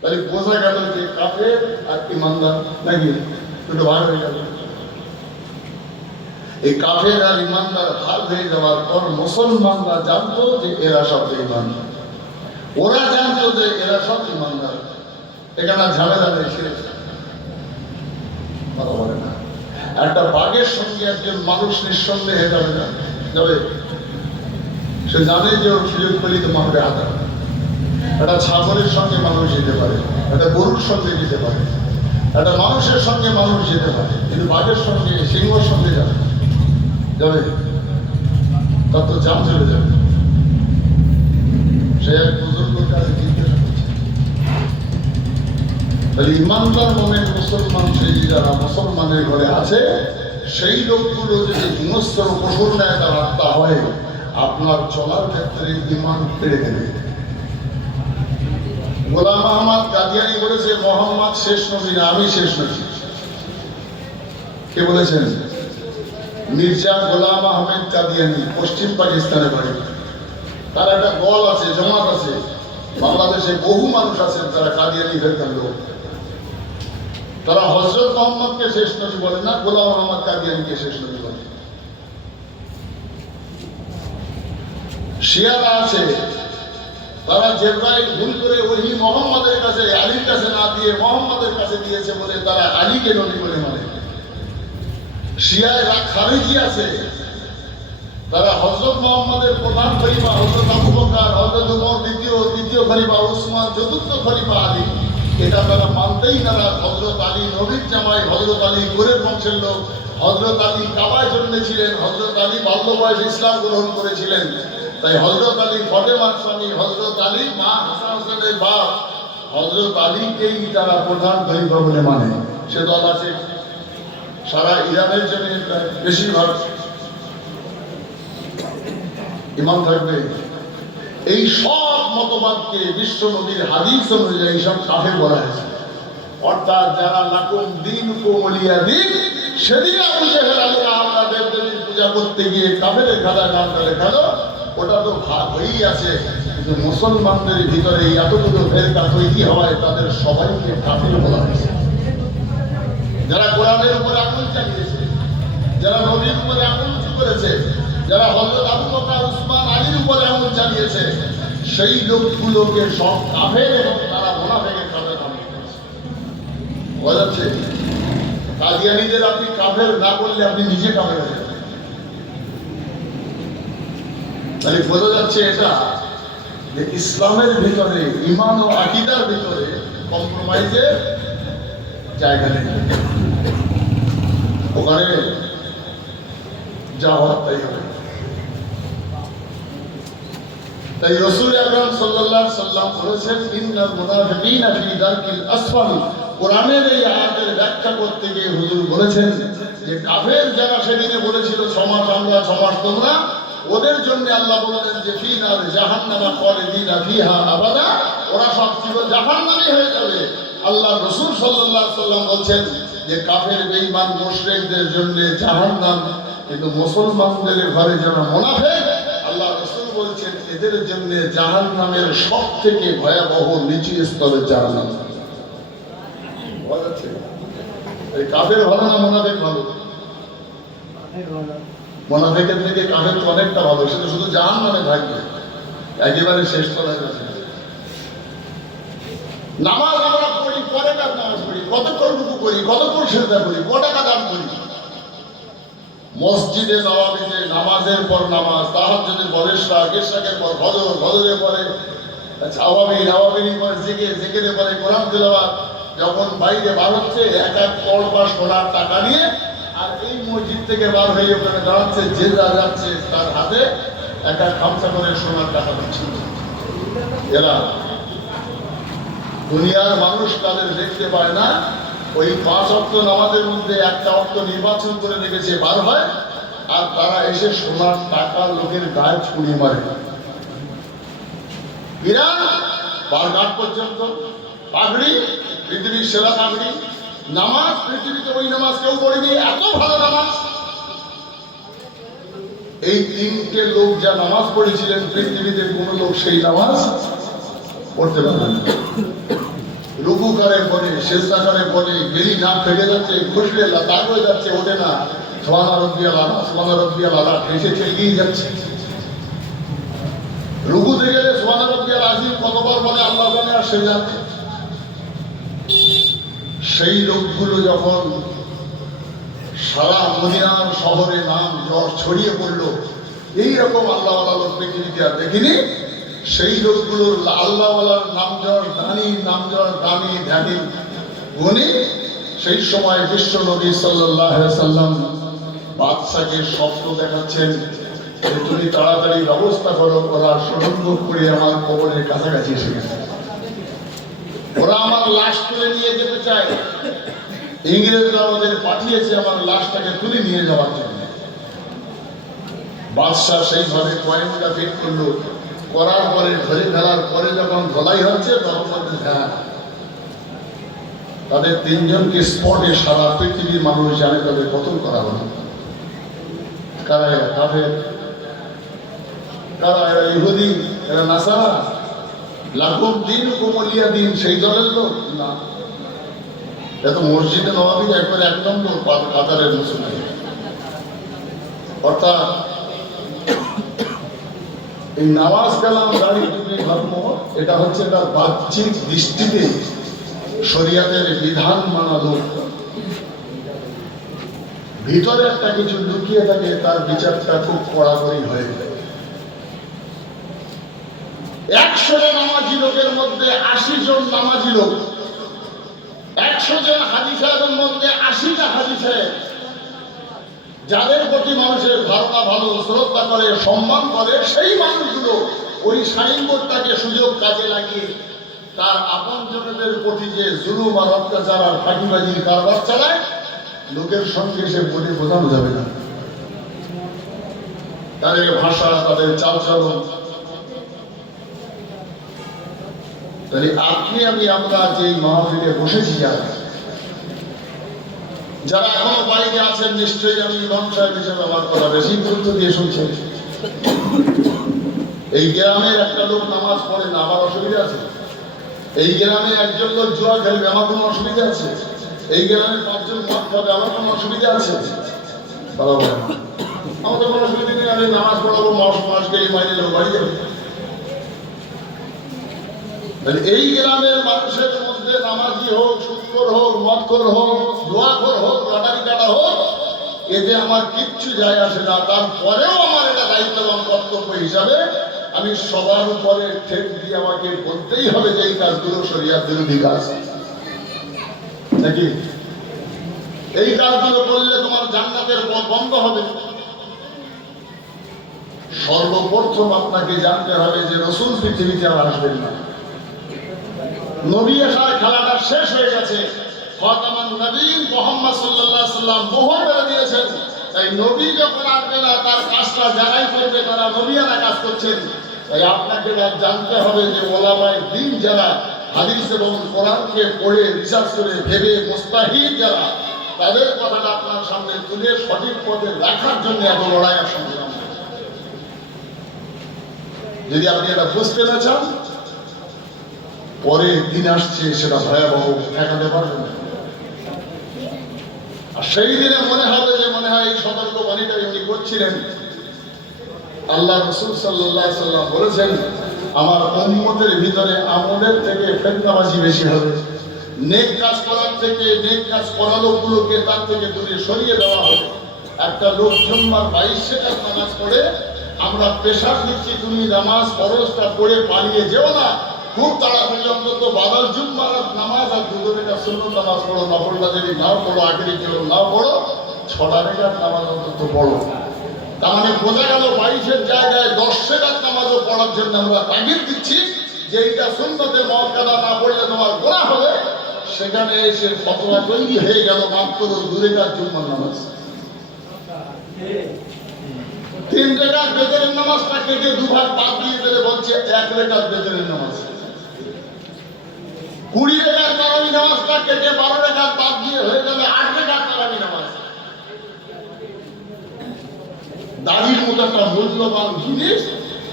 তাহলে বোঝা গেল যে কাফের আর ঈমানদার নাকি দুটো ভাগ হয়ে গেল। এই কাফের আর ঈমানদার ভাগ হয়ে যাওয়ার পর মুসলমানরা জানতো যে এরা সব ঈমানদার, ওরা জানতো যে এরা সব ঈমানদার। এখানে ঝামেলা নেই, কথা বলে না। একটা বাঘের সঙ্গে একজন মানুষ নিঃসন্দেহে যাবে না, যাবে। সে জানে যে ওর সুযোগ পেলে তো মারবে আদা। একটা ছাগলের সঙ্গে মানুষ যেতে পারে, একটা গরুর সঙ্গে যেতে পারে, একটা মানুষের সঙ্গে মানুষ যেতে পারে, কিন্তু বাঘের সঙ্গে, সিংহর সঙ্গে যাবে, যাবে, তার তো জান চলে যাবে। সে এক বুজুর্গের কাছে জিজ্ঞাসা করছে, তাহলে ইমানদার মনের মুসলমান, সেই যারা মুসলমানের ঘরে আছে, সেই লোকগুলো যদি হিংস্র পশুর ন্যায় তার আত্মা হয়, আপনার চলার ক্ষেত্রে ঈমান ফিরে দেবে। গোলাম আহমদ কাদিয়ানী বলেছে, মোহাম্মদ শেষ নবী না, আমি শেষ নবী। কে বলেছেন? মির্জা গোলাম আহমেদ কাদিয়ানী, পশ্চিম পাকিস্তানে বাড়ি। তার একটা দল আছে, জমাত আছে, বাংলাদেশে বহু মানুষ আছেন তারা কাদিয়ানী ফেরকার লোক। তারা হযরত মুহাম্মদকে শেষ নবী বলে না, গোলাম আহমদ কাদিয়ানীকে শেষ নবী বলে। শিয়ারা আছে, তারা জিবরাইল ভুল করে ওহি মুহাম্মাদের কাছে, আলীর কাছে না দিয়ে মুহাম্মাদের কাছে দিয়েছে বলে তারা আলীকে নবী বলে মানে। শিয়ারা খারিজি আছে, তারা হযরত মুহাম্মাদের প্রধান খলিফা হযরত আবু বকর, হযরত ওমর দ্বিতীয় খলিফা উসমান, চতুর্থ খলিফা আলী, এটা তারা মানতেই না। হযরত আলী নবীর জামাই, হযরত আলী গোরের বংশের লোক, হযরত আলী কাবায় জন্মেছিলেন, হযরত আলী বাল্য বয়সে ইসলাম গ্রহণ করেছিলেন। তাই হযরত আলী ফাতেমার স্বামী, হযরত আলী মা হাসান হোসেনের বাপ, হযরত আলীকেই তারা প্রধান খলিফা বলে মানে। সে দল আছে সারা ইরানের জন্য, বেশিরভাগ ইমাম থাকবে। এই সব মতবাদকে বিশ্ব নবীর হাদিস অনুযায়ী সব কাফের বলা হয়েছে। অর্থাৎ যারা লাকুম দীনুকুম ওয়ালিয়া দীন, সেদিন আবু জেহেল আলীরা আমরা দেবদেবীর পূজা করতে গিয়ে কাফেরের খাতা নামটা লেখালো, ওটা তো ভাগ হয়েই আছে। কিন্তু মুসলমানদের ভিতরে এই এতগুলো ফেরকা তৈরি হওয়ায় তাদের সবাইকে কাফের বলা হয়েছে। যারা কোরআনের উপর আগুন চালিয়েছে, যারা নবীর উপরে আগুন করেছে, যারা হযরত আবু বকর, উসমান, আলীর উপরে আগুন চালিয়েছে, সেই লোকগুলোকে সব কাফের এবং তারা মুনাফিকের কাফের নাম দিয়েছে। বোঝা যাচ্ছে? কাদিয়ানীদের আপনি কাফের না বললে আপনি নিজে কাফের হয়ে যাবেন। তাহলে বোঝা যাচ্ছে এটা যে ইসলামের ভিতরে, ঈমান ও আকীদার ভিতরে কম্প্রোমাইজের জায়গা নেই। ওখানে যা হওয়ার তাই হবে। তাই রাসূল আকরাম সাল্লাল্লাহু আলাইহি সাল্লাম বলেছেন, ইন্নাল মুনাফিকিনা ফি দারকিল আসফাল। কোরআনের এই আয়াতের ব্যাখ্যা করতে গিয়ে হুজুর বলেছেন যে কাফের যারা সেদিনে বলেছিল 6 মাস আমরা 6 মাস তোমরা, ওদের জন্য আল্লাহ বলেন যে ফি নার জাহান্নামা খালিদিনা ফিহা আবাদা, ওরা সব চির জাহান্নামী হয়ে যাবে। আল্লাহ রাসূল সাল্লাল্লাহু আলাইহি সাল্লাম বলেন যে কাফের বেঈমান মুশরিকদের জন্য জাহান্নাম, কিন্তু মুসলমানদের ঘরে যারা মুনাফিক, আল্লাহ রাসূল বলছেন এদের জন্য জাহান্নামের সবথেকে ভয়াবহ নিচু স্তরের জাহান্নাম। বলেছে এই কাফের ভালো না মুনাফিক ভালো? মুনাফিকের থেকে কাফের তো অনেকটা ভালো, সেটা শুধু জাহান্নামে থাকবে, একেবারে শেষ তলায় যাবে। নামাজ আমরা পড়ি, পরে কার নামাজ পড়ি, কতক্ষণ রুকু করি, কতক্ষণ সিজদা করি, ক টাকা দান করি। মসজিদে নববীতে নামাজের পর নামাজ, তাহাজ্জুদের পর ইশরাক, ইশরাকের পর ফজর, ফজরের পরে আওয়াবিনী পরে জেগে পরে কোরআন তেলাওয়াত, যখন বাইরে বার হচ্ছে এক এক কলবা সোনার টাকা নিয়ে, আর এই মসজিদ থেকে বার হয়ে ওখানে দাঁড়াচ্ছে, যে যাচ্ছে তার হাতে এক এক খামসা করে সোনার টাকা দিচ্ছে। এরা দুনিয়ার মানুষ তাদের দেখতে পায় না, ওই 5 ওয়াক্ত নামাজের মধ্যে একটা ওয়াক্ত নির্বাচন করে রেখেছে বার হয়, আর তারা এসে সোনার টাকা লোকের গায়ে ছুঁড়ে মারে। বিরাট বারঘাট পর্যন্ত পাগড়ি, পৃথিবীর সেরা পাগড়ি, নামাজ পৃথিবীতে ওই নামাজ কেউ পড়েনি, এত ভালো নামাজ। এই 3টে লোক যা নামাজ পড়েছিলেন, পৃথিবীতে কোন লোক সেই নামাজ পড়তে পারবে না। রুকু করে পড়ে, সেজদা করে পড়ে, গেলি নাক ফেটে যাচ্ছে, ঘুষলে দাগ হয়ে যাচ্ছে, ওঠে না, সুবহান রাব্বিয়াল আলা, সুবহান রাব্বিয়াল আলা, ঠেসে ঠেলিয়ে যাচ্ছে। রুকুতে গেলে সুবহান রাব্বিয়াল আযীম কতবার বলে আল্লাহ জানে, আর সে জানে। সেই লোকগুলো যখন সারা মদিনার শহরে নাম জ্বর ছড়িয়ে পড়লো, এইরকম আল্লাহওয়ালা লোক পৃথিবীতে আর দেখিনি। সেই লোকগুলো আল্লাহওয়ালার নাম জ্বর দানি, নাম জ্বর দামি ধ্যানী গুণী। সেই সময় বিশ্ব নবী সাল্লাল্লাহু আলাইহি সাল্লাম বাদশাকে স্বপ্ন দেখাচ্ছেন যে তুমি তাড়াতাড়ি ব্যবস্থা করো, ওরা সুড়ঙ্গ করে আমার কবরের কাছাকাছি এসে গেছে, ওরা আমার লাশ তুলে নিয়ে যেতে চায়। ইংরেজরা ওদের পাঠিয়েছে আমার লাশটাকে তুলে নিয়ে যাওয়ার জন্য। বাদশাহ সেইভাবে কয়েনটা ফিট করলো, করার পরে ধরে ফেলার পরে যখন ধলাই হচ্ছে তখন বলতে হ্যাঁ, তাদের 3 জনকে স্পটে সারা পৃথিবীর মানুষ জানে তাদের কতল করা হলো। কারা এরা? কাফের। কারা এরা? ইহুদি, এরা নাসারা, লাকুম দীনুকুম ওয়ালিয়া দীন, সেই দলের লোক না। এত মসজিদে নববীর একবার 1 নম্বর কাতারের মুসলমান। অর্থাৎ এই নামাজ কালাম দাড়ি টুপি ধর্ম, এটা হচ্ছে তার বাহ্যিক দৃষ্টিতে শরীয়তের বিধান মানা লোক, ভিতরে একটা কিছু লুকিয়ে থাকে, তার বিচারটা খুব কড়াকড়ি হয়ে যায়। 100 নামাজি লোকের মধ্যে 80 জন নামাজি লোক, 100 জন হাজী সাহেবের মধ্যে 80টা হাজী সাহেব, যাদের প্রতি মানুষের ধারণা ভালো, শ্রদ্ধা করে, সম্মান করে, সেই মানুষগুলো ওই সাইনবোর্ডটাকে সুযোগ কাজে লাগিয়ে তার আপনজনদের প্রতি যে জুলুম আর অত্যাচার আর ফাঁকিবাজির কারবার চালায়, লোকের সঙ্গে সে বলে বোঝানো যাবে না। তাদের ভাষা, তাদের চালচলন। তাহলে আপনি আমরা যে মাহফিলে বসেছি, যারা এখনো বাইরে আছেন, নিশ্চয়ই আমি ইমাম সাহেব হিসেবে আমার কথা বেশি গুরুত্ব দিয়ে শুনছেন। এই গ্রামের একটা লোক নামাজ পড়ে না, আমার অসুবিধা আছে? এই গ্রামে একজন লোক জুয়া খেলবে, আমার কোনো অসুবিধা আছে? এই গ্রামে 5 জন মদ খাবে, আমার কোনো অসুবিধা আছে? বরাবর আমাদের কোনো অসুবিধা নেই। আমি নামাজ পড়াবো, মাস গেলে মাইনে লোক বাড়ি যাবে। এই গ্রামের মানুষের মধ্যে নামাজি হোক, সুদখোর হোক, মদখোর হোক, জুয়াখোর হোক, লটারি কাটা হোক, এতে আমার কিচ্ছু যায় আসে না। তারপরেও আমার এটা দায়িত্ব এবং কর্তব্য হিসাবে আমি সবার উপরে ঠেক দিয়ে আমাকে বলতেই হবে যে এই কাজগুলো শরিয়ত বিরোধী কাজ নাকি। এই কাজগুলো করলে তোমার জান্নাতের পথ বন্ধ হবে। সর্বপ্রথম আপনাকে জানতে হবে যে রাসূল পৃথিবীতে আর আসবেন না। নবী আসার খেলাটা শেষ হয়ে গেছে। খাতামুন নবীয়্যিন মুহাম্মদ সাল্লাল্লাহু আলাইহি সাল্লাম মোহর মেরে দিয়েছেন। তাই নবী যখন আসবে না, তার কাজটা যারাই করবে তারা নবীরা কাজ করছেন। তাই আপনাকে জানতে হবে যে ওলামায়ে দ্বীন যারা হাদিস এবং কোরআনকে পড়ে রিসার্চ করে ভেবে মুস্তাহিদ যারা, তাদের কথাটা আপনার সামনে তুলে সঠিক পথে রাখার জন্য এত লড়াই আর সংগ্রাম। যদি আপনি এটা বুঝতে না চান, পরে দিন আসছে সেটা ভয়াবহ, ঠেকাতে পারবেন না। আর সেই দিনে মনে হবে যে মনে হয় এই সতর্ক বাণীটা উনি করছিলেন। আল্লাহ রাসূল সাল্লাল্লাহু আলাইহি সাল্লাম বলেছেন, আমার উম্মতের ভিতরে আমলের থেকে ফিতনাবাজি বেশি হবে। নেক কাজ করার থেকে, নেক কাজ করা লোকগুলোকে তার থেকে দূরে সরিয়ে দেওয়া হবে। একটা লোক জুম্মার 22 রাকাত নামাজ পড়ে আমরা প্রেশার দিচ্ছি তুমি নামাজ ফরজটা পড়ে পালিয়ে যেও না, খুব তাড়াতাড়ি অন্তত বাদাল জুম্মার নামাজ আর দুটো রেখা সুন্নত নামাজ পড়ো, নফলটা যদি নাও পড়ো, আখেরি কেউ নাও পড়ো, 6টা রেখার নামাজ অন্তত পড়ো। তার মানে বোঝা গেল 22-এর জায়গায় 10 রেখাত নামাজও পড়ার জন্য আমরা তাগিদ দিচ্ছি যে এইটা সুন্নতে মুআক্কাদা না পড়লে তোমার গুনাহ হবে। সেখানে এসে ফতোয়া তৈরি হয়ে গেল মাত্র 2 রেখাত জুম্মার নামাজ। 3 রেখাত বেতনের নামাজটা কেটে 2 ভাগ বাদ দিয়ে দিলে বলছে 1 রেখাত বেতনের নামাজ। 20 রেখাত তারাবি নামাজটা কেটে 12 রেখাত বাদ দিয়ে হয়ে যাবে 8 রেখাত তারাবি নামাজ। দাড়ির মতো একটা মূল্যবান জিনিস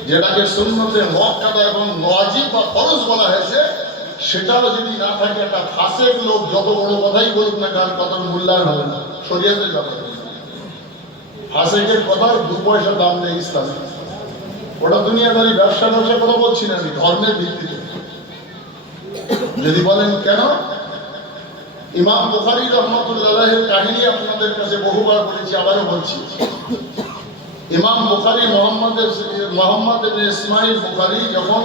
যেটাকে সুন্নতে মুআক্কাদা এবং ওয়াজিব বা ফরজ বলা হয়েছে, সেটাও যদি না থাকে একটা ফাসেক লোক যত বড় কথাই বলুক না কার কথার মূল্যায়ন হবে না। শরীয়তের ব্যাপার ফাসেকের কথার 2 পয়সা দাম নেই ইসলামে। ওটা দুনিয়াদারি ব্যবসা কথা বলছি না, আমি ধর্মের ভিত্তিতে। যদি বলেন কেন, ইমাম বুখারী রাহমাতুল্লাহির কাহিনী আপনাদের কাছে বহুবার বলেছি, আবারও বলছি। ইমাম বুখারী মোহাম্মদ ইবনে ইসমাইল বুখারী যখন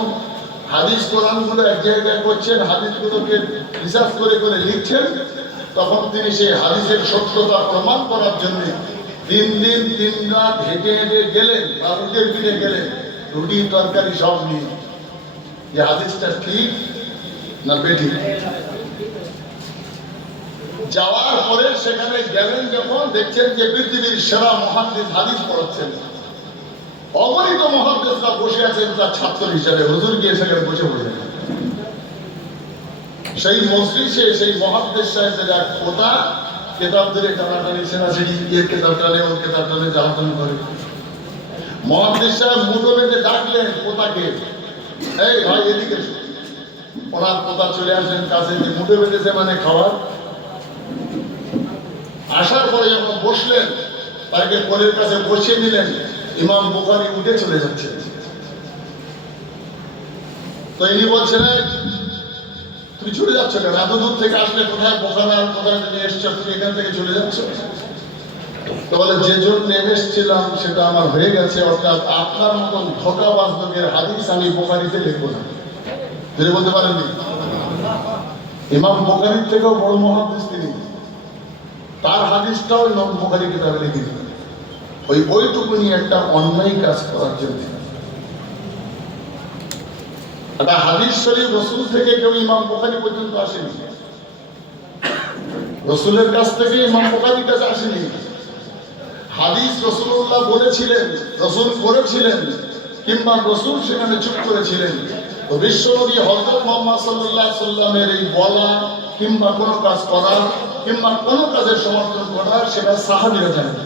হাদিস কোরআনগুলো এক জায়গায় করছেন, হাদিসগুলোকে রিসার্চ করে করে লিখছেন, তখন তিনি সেই হাদিসের সত্যতা প্রমাণ করার জন্য 3 দিন 3 রাত হেঁটে হেঁটে গেলেন, বাবুদের ফিরে গেলেন, রুটি তরকারি সব নিয়ে, যে হাদিসটা ঠিক না বেঠিক। যাওয়ার পরে সেখানে গেলেন যখন, দেখছেন যে পৃথিবীর সেরা মুহাদ্দিস হাদিস পড়াচ্ছেন, অগণিত মুহাদ্দিসরা বসে আছেন তার ছাত্র হিসেবে। হুজুর গিয়ে সেখানে বসে বসে সেই মজলিসে সেই মুহাদ্দিস সাহেবের এক পোতা কেতাব ধরে টানাটানি সেনাছেড়ি, এর কেতাব টানে ওর কেতাব টানে, জ্বালাতন করে। মুহাদ্দিস সাহেব মুঠো বেঁধে ডাকলেন পোতাকে, এই ভাই এদিকে। ওনার পোতা চলে আসেন কাছে, যে মুঠো বেঁধেছে মানে খাওয়ার। আসার পরে যখন বসলেন, তাকে কোলের কাছে বসিয়ে দিলেন। ইমাম বুখারী উঠে চলে যাচ্ছেন। তো ইনি বলছেন, তুমি চলে যাচ্ছ কেন? এত দূর থেকে আসলে কোথায় বোখারা আর কোথায় নিয়ে এসছো, তুমি এখান থেকে চলে যাচ্ছ? তো বলে, যে জন্য এসেছিলাম সেটা আমার হয়ে গেছে, অর্থাৎ আপনার মতন ধোঁকাবাজ লোকের হাদিস আমি বুখারীতে লিখবো না। তিনি বলতে পারেননি। ইমাম বুখারীর থেকেও বড় মুহাদ্দিস তিনি, তার হাদিসটাও ইমাম বুখারী কিতাবে লিখে দিলেন ওইটুকুনি একটা অন্যায় কাজ করার জন্য। একটা হাদিস শরীফ রাসূল থেকে কেউ ইমাম বুখারী পর্যন্ত আসেনি, রাসূলের কাছ থেকে ইমাম বুখারীর কাছে আসেনি। হাদিস রাসূলুল্লাহ বলেছিলেন, রাসূল করেছিলেন, কিংবা রাসূল সেখানে চুপ করেছিলেন। তো বিশ্বনবী হযরত মুহাম্মদ সাল্লাল্লাহু আলাইহি সাল্লামের এই বলা কিংবা কোনো কাজ করা কিংবা কোনো কাজের সমর্থন করা, সেটা সাহাবীরা জানেন।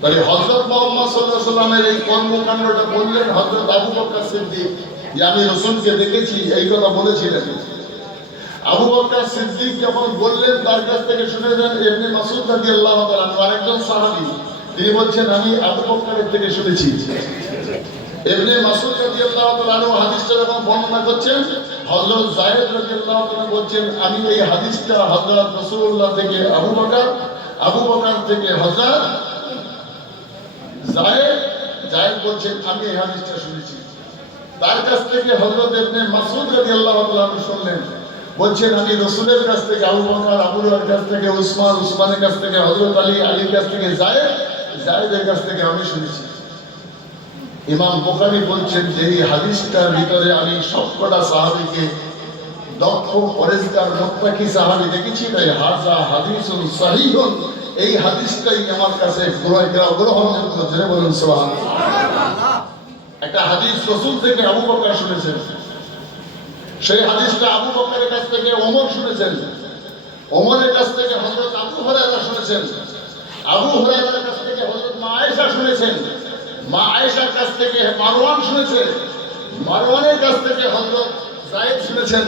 তাহলে হযরত মুহাম্মদ সাল্লাল্লাহু আলাইহি সাল্লামের এই কর্মকাণ্ডটা বললেন হযরত আবু বকর সিদ্দিক, যে আমি রাসূলকে দেখেছি, এই কথা বলেছিলেন। আবু বকর সিদ্দিক যখন বললেন, তার কাছ থেকে শুনেছেন ইবনে মাসউদ রাদিয়াল্লাহু তাআলা আরেকজন সাহাবী, তিনি বলছেন আমি আবু বকরের থেকে শুনেছি। ইবনে মাসউদ রাদিয়াল্লাহু তাআলা হাদিসটা যখন বর্ণনা করছেন, হযরত যায়েদ রাদিয়াল্লাহু তাআলা বলছেন আমি এই হাদিসটা হযরত রাসূলুল্লাহ থেকে আবু বকর, আবু বকর থেকে হযরত যায়েদ বলছেন আমি এই হাদিসটা শুনেছি। তার কাছ থেকে হযরত ইবনে মাসউদ রাদিয়াল্লাহু তাআলা শুনলেন, বলছেন আমি রাসূলের কাছ থেকে আবু বকর, আবু বকরের কাছ থেকে উসমান, উসমানের কাছ থেকে হযরত আলী, আলীর কাছ থেকে যায়েদের কাছ থেকে আমি শুনেছি। ইমাম বুখারী বলছেন যে এই হাদিসটার ভিতরে আমি সবকটা সাহাবীকে দক্ষ, পরেজগার, মুত্তাকি সাহাবী দেখেছি, তাই হাযা হাদিসুন সহিহুন, এই হাদিসটাই আমার কাছে গ্রহণযোগ্য। জেনে বলুন সুবহানাল্লাহ। একটা হাদিস রাসূল থেকে আবু বকর শুনেছেন, সেই হাদিসটা আবু বকরের কাছ থেকে ওমর শুনেছেন, ওমরের কাছ থেকে হযরত আবু হুরায়রা শুনেছেন, আবু হুরায়রার কাছ থেকে হযরত মা আয়েশা শুনেছেন, মা আয়েশার কাছ থেকে মারওয়ান শুনেছেন, মারওয়ানের কাছ থেকে হযরত যায়েদ শুনেছেন।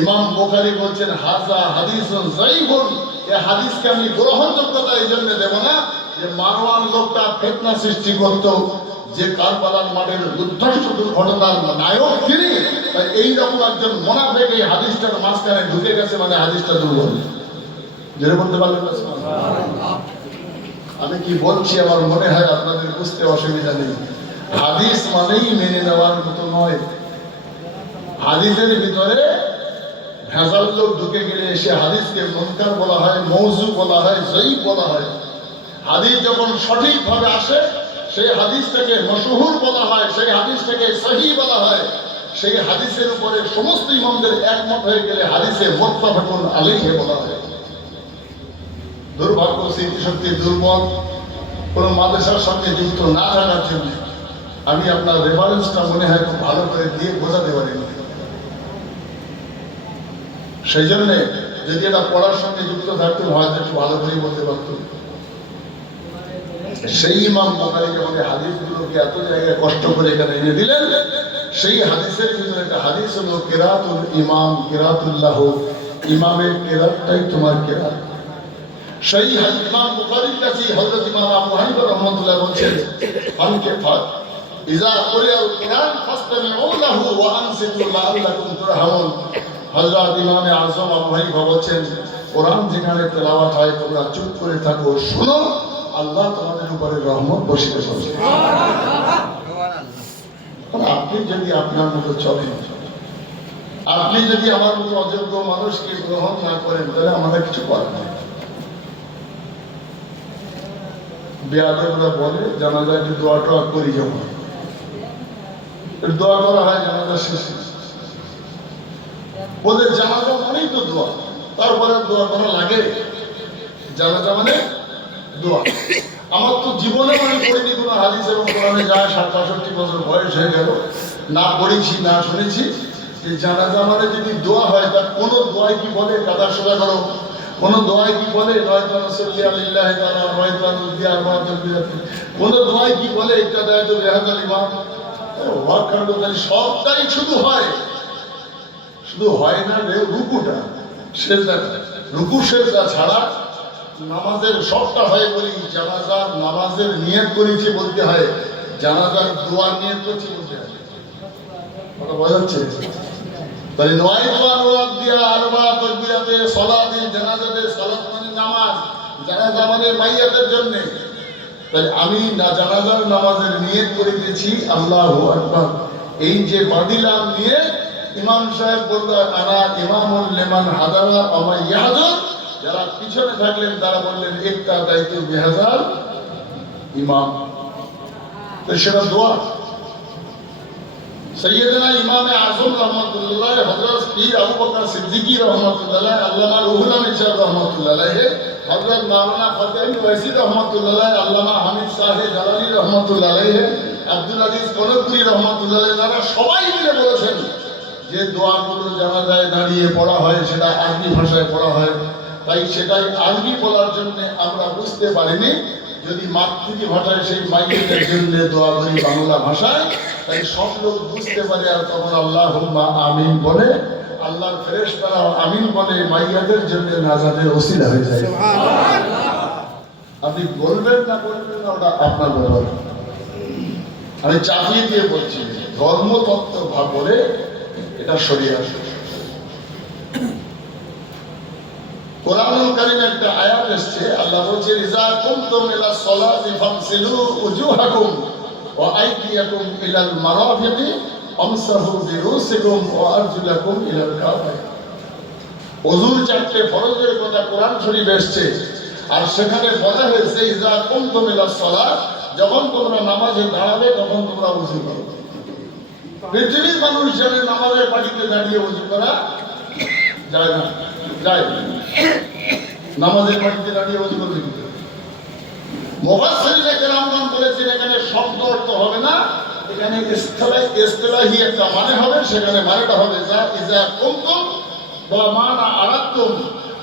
ইমাম বুখারী বলছেন হাযা হাদিসুন যায়ীফুন, এই হাদিসকে আমি গ্রহণযোগ্যতা এই জন্য দেব না যে মারওয়ান লোকটা ফিতনা সৃষ্টি করত, যে কারবালার মাঠের দুর্ধর্ষ দুর্ঘটনার নায়ক তিনি, তাই এইরকম একজন মুনাফিক এই হাদিসটার মাঝখানে ঢুকে গেছে, মানে হাদিসটা দুর্বল। জেনে বলতে পারলেন না? আমি কি বলছি আমার মনে হয় আপনাদের বুঝতে অসুবিধা নেই। হাদিস মানেই মেনে নেওয়ার মতো নয়। হাদিসের ভিতরে ভেজাল লোক ঢুকে গেলে সে হাদিসকে মুনকার বলা হয়, মওযু বলা হয়, যঈফ বলা হয়। হাদিস যখন সঠিকভাবে আসে সেই হাদিসটাকে মশহুর বলা হয়, সেই হাদিসটাকে সহিহ বলা হয়। সেই হাদিসের উপরে সমস্ত ইমামদের একমত হয়ে গেলে হাদিসে মুত্তাফাকুন আলাইহি বলা হয়। দুর্ভাগ্য, স্মৃতিশক্তি দুর্বল কোন মাদ্রাসার সঙ্গে যুক্ত না থাকার জন্য আমি আপনার রেফারেন্সটা মনে হয় খুব ভালো করে দিয়ে বোঝাতে পারিনি। সেই জন্যে যদি এটা পড়ার সঙ্গে যুক্ত থাকতো হয়তো একটু ভালো করে বলতে পারতো। সেই ইমাম বুখারী যখন হাদিসগুলোকে এত জায়গায় কষ্ট করে এখানে এনে দিলেন, সেই হাদিসের ভিতরে একটা হাদিস হলো কিরাতুল ইমাম কিরাতুল্লাহ, ইমামের কিরাতটাই তোমার কিরাত। সেই ইমাম বুখারীর কাছে হযরত ইমাম আবু হানিফা রাহমাতুল্লাহ বলেন, ফানকে ফাত ইজা কুরিয়াল কুরআন ফাসতামিউ লাহু ওয়া আনসিতু লাআল্লাকুম তুরহামুন। হযরত ইমাম আযম আবু হানিফা বলেন, কোরআন যেখানে তেলাওয়াত হয় তোমরা চুপ করে থাকো, শোনো, আল্লাহ তোমাদের উপরে রহমত বর্ষিত করবে। আপনি যদি আপনার মতো চলেন, আপনি যদি আমার মতো অযোগ্য মানুষকে গ্রহণ না করেন, তাহলে আমাদের কিছু করার নেই। বেয়াদবরা বলে জানাজা একটু দোয়া টোয়া করি, যেমন দোয়া করা হয় জানাজা শেষে। ওদের জানাজা মানেই তো দোয়া, তারপরে দোয়া করা লাগে। জানাজা মানে দোয়া। আমার তো জীবনে আমি পড়িনি কোনো হাদিস এবং কোরআনে যায় ৬০-৬৫ বছর বয়স হয়ে গেল, না পড়েছি না শুনেছি যে জানাজা মানে যদি দোয়া হয়, তার কোনো দোয়াই কি বলে কাদা সোজা করো, কোনো দোয়াই কি বলে কোনো দোয়াই কি বলে সবটাই শুধু হয়, শুধু হয় না রে রুকুটা, সেজদা, রুকু সেজদা ছাড়া নামাজের সবটা হয়। বলি জানাজার নামাজের নিয়ত করেছি বলতে হয়, জানাজার দোয়ার নিয়ত করছি বলতে হয়। কথা বোঝা যাচ্ছে? তাহলে নয় দোয়া নোয়াদ দিয়া আরবা তাকবীরাতে সালাতে জানাজাতে, সালাত মানে নামাজ, জানাজা মানে মাইয়াতের জন্য। তাহলে আমি না জানাজার নামাজের নিয়ত করিতেছি আল্লাহু আকবার, এই যে বাদিলাম নিয়ে ইমাম সাহেব বললো আনা ইমামুল লিমান হাদারা ওয়া মান ইয়াহজুর, যারা পিছনে থাকলেন তারা বললেন একটা দায়িত্ব বিহাজার ইমাম। তো সেটা দোয়া। সৈয়দনা ইমামে আযম রহমাতুল্লাহ, হযরত পীর আবু বকর সিদ্দিকী রহমাতুল্লাহ, আল্লামা রুহুল আমিন সাহেব রহমাতুল্লাহ, হযরত মাওলানা ফতেহ ওয়াইসি রহমাতুল্লাহ, আল্লামা হামিদ সাহেব জালালি রহমাতুল্লাহ, আব্দুল আজিজ কনকপুরি রহমাতুল্লাহ, তারা সবাই মিলে বলেছেন যে দোয়াগুলো জানাজায় দাঁড়িয়ে পড়া হয় সেটা আরবি ভাষায় পড়া হয়। তাই সেটাই আরবি বলার জন্য আমরা বুঝতে পারিনি। যদি মাতৃভাষায় সেই মাইয়েদের জন্য দোয়া করি বাংলা ভাষায়, তাই সব লোক বুঝতে পারে, আর তখন আল্লাহুম্মা আমিন বলে, আল্লাহর ফেরেশতারা আমিন বলে, মাইয়াদের জন্য নাজাতের ওসিলা হয়ে যায়। আপনি বলবেন না বলবেন না ওটা আপনার ব্যাপার। আমি চাপিয়ে দিয়ে বলছি, ধর্মতত্ত্ব ভাব বলে এটা সরিয়ে আসে। কোরআনুল কারীমে একটা আয়াত এসেছে, আল্লাহ বলছেন ইজা কুমতুম ইলা সলাতি ফাগসিলু উজুহাকুম ওয়া আইদিয়াকুম ইলাল মারাফিকি আমসাহু বিরুসিকুম ওয়া আরজুলাকুম ইলাল কাবাইন। ওযুর চারটে ফরজের কথা কোরআন শরীফে এসেছে, আর সেখানে বলা হয়েছে ইজা কুমতুম ইলা সলাত, যখন তোমরা নামাজে দাঁড়াবে তখন তোমরা ওযু করো। পৃথিবীর মানুষ জানে নামাজের পাটিতে দাঁড়িয়ে ওযু করা যায় না, যায় নামাজের পাটিতে দাঁড়িয়ে ওযু করবে কি? মুফাসসিরিনে কেরামগণ বলেছেন এখানে শব্দ অর্থ হবে না, এখানে ইসতিলাহি একটা মানে হবে। সেখানে মানেটা হবে যা ইজা কুমতুম বা মানা আরাদতুম,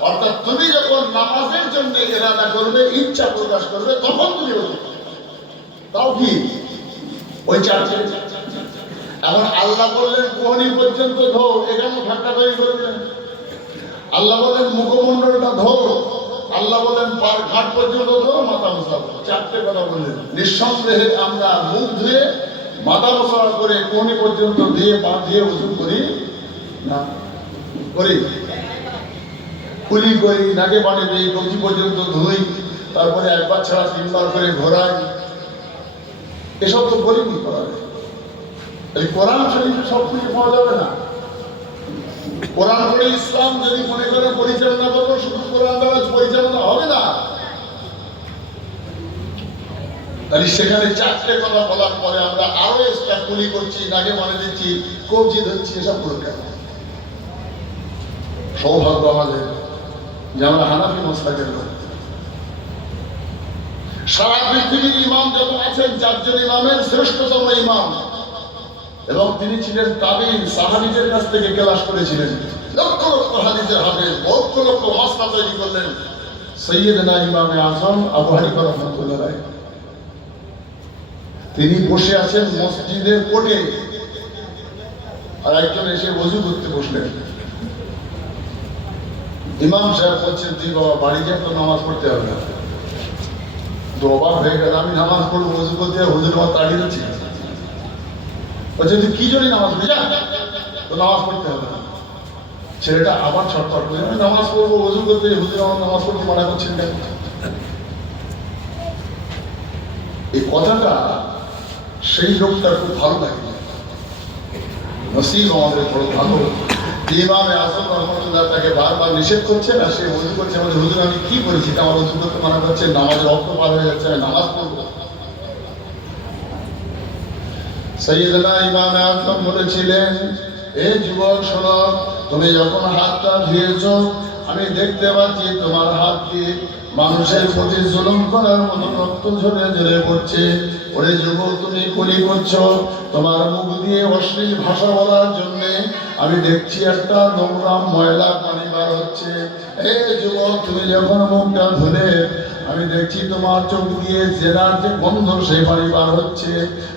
অর্থাৎ তুমি যখন নামাজের জন্য ইরাদা করবে, ইচ্ছা প্রকাশ করবে, তখন তুমি ওযু করবে। তাও কি ওই চারটে। এখন আল্লাহ বললেন কোহনি পর্যন্ত ধো, এখানে ঠাট্টা তৈরি করবেন। আল্লাহ বলেন মুখমণ্ডলটা ধো, আল্লাহ বলেন ঘাট পর্যন্ত ধো, মাথা মোছাবো। চারটে কথা বললেন। নিঃসন্দেহে আমরা মুখ ধুয়ে মাথা মোছা করে কোহনি পর্যন্ত দিয়ে পা দিয়ে ওযু করি না, করি কুলি করি, নাকে পানি দিই, কবজি পর্যন্ত ধুই, তারপরে একবার ছাড়া 3 বার করে ঘোরাই, এসব তো বলিনি কোরআনে। এই কোরআন শরীফে সব কিছু পাওয়া যাবে না। কোরআন পড়ে ইসলাম যদি মনে করে পরিচালনা করবো, শুধু কোরআন দ্বারা পরিচালনা হবে না। তাহলে সেখানে 4টে কথা বলার পরে আমরা আরো এক্সট্রাকুলি করছি, নাকে মনে দিচ্ছি, কবজি ধরছি, এসব করে কেন? সৌভাগ্য আমাদের যে আমরা হানাফি মাযহাবের লোক। সারা পৃথিবীর ইমাম যত আছেন, 4 জন ইমামের শ্রেষ্ঠতম ইমাম, এবং তিনি ছিলেন তাবিঈন, সাহাবীদের কাছ থেকে ক্লাস করেছিলেন, লক্ষ লক্ষ হাদিসের হাফেজ, লক্ষ লক্ষ মাসলা তৈরি করলেন সৈয়দনা ইমামে আযম আবু হানিফা রাহমাতুল্লাহ আলাইহি। তিনি বসে আছেন মসজিদের কোণে, আর একজন এসে ওযু করতে বসলেন। ইমাম সাহেব বলছেন, তুই বাবা বাড়ি যা, তো নামাজ পড়তে হবে না। তো অবাক হয়ে গেল, আমি নামাজ পড়বো, ওযু করতে হুজুর আমার তাড়িয়ে দিচ্ছে। বলছে, তুই কি জন্য নামাজ পড়বি? যা, তো নামাজ পড়তে হবে না। ছেলেটা আবার ছটফট করে, আমি নামাজ পড়বো, ওযু করতে, হুজুর আমার নামাজ পড়তে মানা করছেন কেন? এই কথাটা সেই লোকটার খুব ভালো লাগে। নসিব আমাদের বড় ভালো। ইমামে আযম রাহমাতুল্লাহ তাকে বারবার নিষেধ করছে না, সে ওযু করছে, আমাদের হুজুর আমি কি করেছি, আমার ওযু করতে মানা করছে, নামাজের অর্থ পার হয়ে যাচ্ছে, আমি নামাজ পড়বো। সৈয়দনা ইমামে আযম বলেছিলেন, এ যুবক শোনো, তুমি যখন হাতটা ধুয়েছো, আমি দেখতে পাচ্ছি তোমার হাত দিয়ে মানুষের প্রতি জুলুম করার মতো রক্ত ঝরে ঝরে পড়ছে। ওরে যুবক, তুমি কুলি করছো, তোমার মুখ দিয়ে অশ্লীল ভাষা বলার জন্য আমি দেখছি একটা নোংরা ময়লা পানি বার হচ্ছে। এ যুবক, তুমি যখন মুখটা ধুলে, আমি দেখছি তোমার চোখ দিয়ে জেনার যে গন্ধ, সেই পানি বার হচ্ছে।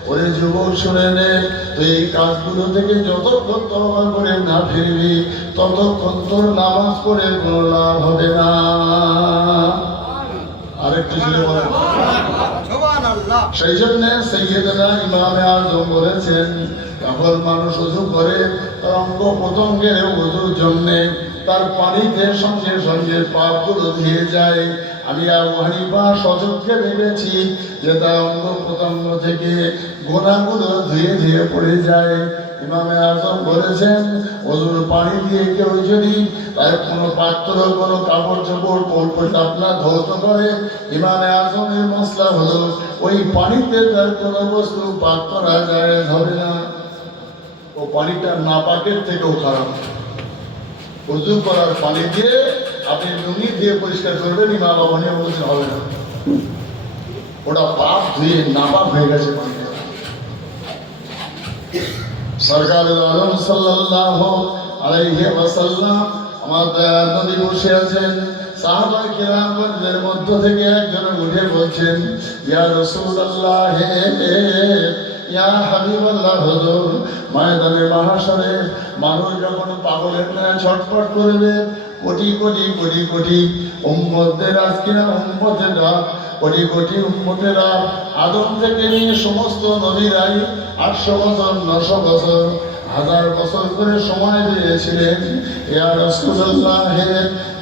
ওরে যুবক, শুনে নে, তুই এই কাজগুলো থেকে যতক্ষণ তওবা করে না ফিরবি, ততক্ষণ তোর নামাজ পড়ে কোনো লাভ হবে না। আরেকটু জোরে বলেন। সেই জন্য সৈয়দনা ইমামে আযম বলেছেন, যখন মানুষ ওযু করে, তার অঙ্গ প্রত্যঙ্গের ওযুর জন্য তার পানিতে সঙ্গে সঙ্গে পাপগুলো ধুয়ে যায়। আমি আবু হানিফা সচক্ষে দেখেছি যে তার অঙ্গ প্রত্যঙ্গ থেকে গোনাগুলো ধুয়ে ধুয়ে পড়ে যায়। ইমামে আযম বলেছেন, ওযুর পানি দিয়ে কেউ যদি তার কোনো পাত্র, কোনো কাপড় চোপড় পরিষ্কার না ধৌত করে, ইমামে আযমের মসলা হলো ওই পানিতে তার কোনো বস্তু পাক করা যায় হবে না। ও পানিটা নাপাকের থেকেও খারাপ। ওযু করার পানি দিয়ে আপনি লুঙ্গি দিয়ে পরিষ্কার করবেন, ইমাম আবু হানিফা বলছেন হবে না, ওটা পাপ ধুয়ে নাপাক হয়ে গেছে পানিটা। সরকার আলম সাল্লাল্লাহু আলাইহি ওয়াসাল্লাম, আমার দয়ার নবী বসে আছেন, সাহাবায়ে কেরামদের মধ্য থেকে একজন উঠে বলছেন, ইয়া রাসূলুল্লাহ, ইয়া হাবিবাল্লাহ, হুজুর, ময়দানে মাহশরে মানুষ যখন পাগলের ন্যায় ছটফট করবে, কোটি কোটি কোটি কোটি উম্মতদের, আজকিনা উম্মতেরা, কোটি কোটি উম্মতেরা আদম থেকে নিয়ে সমস্ত নবীরাই 800 বছর, 900 বছর, 1000 বছর করে সময় পেয়েছিলেন। ইয়া রাসূলুল্লাহ,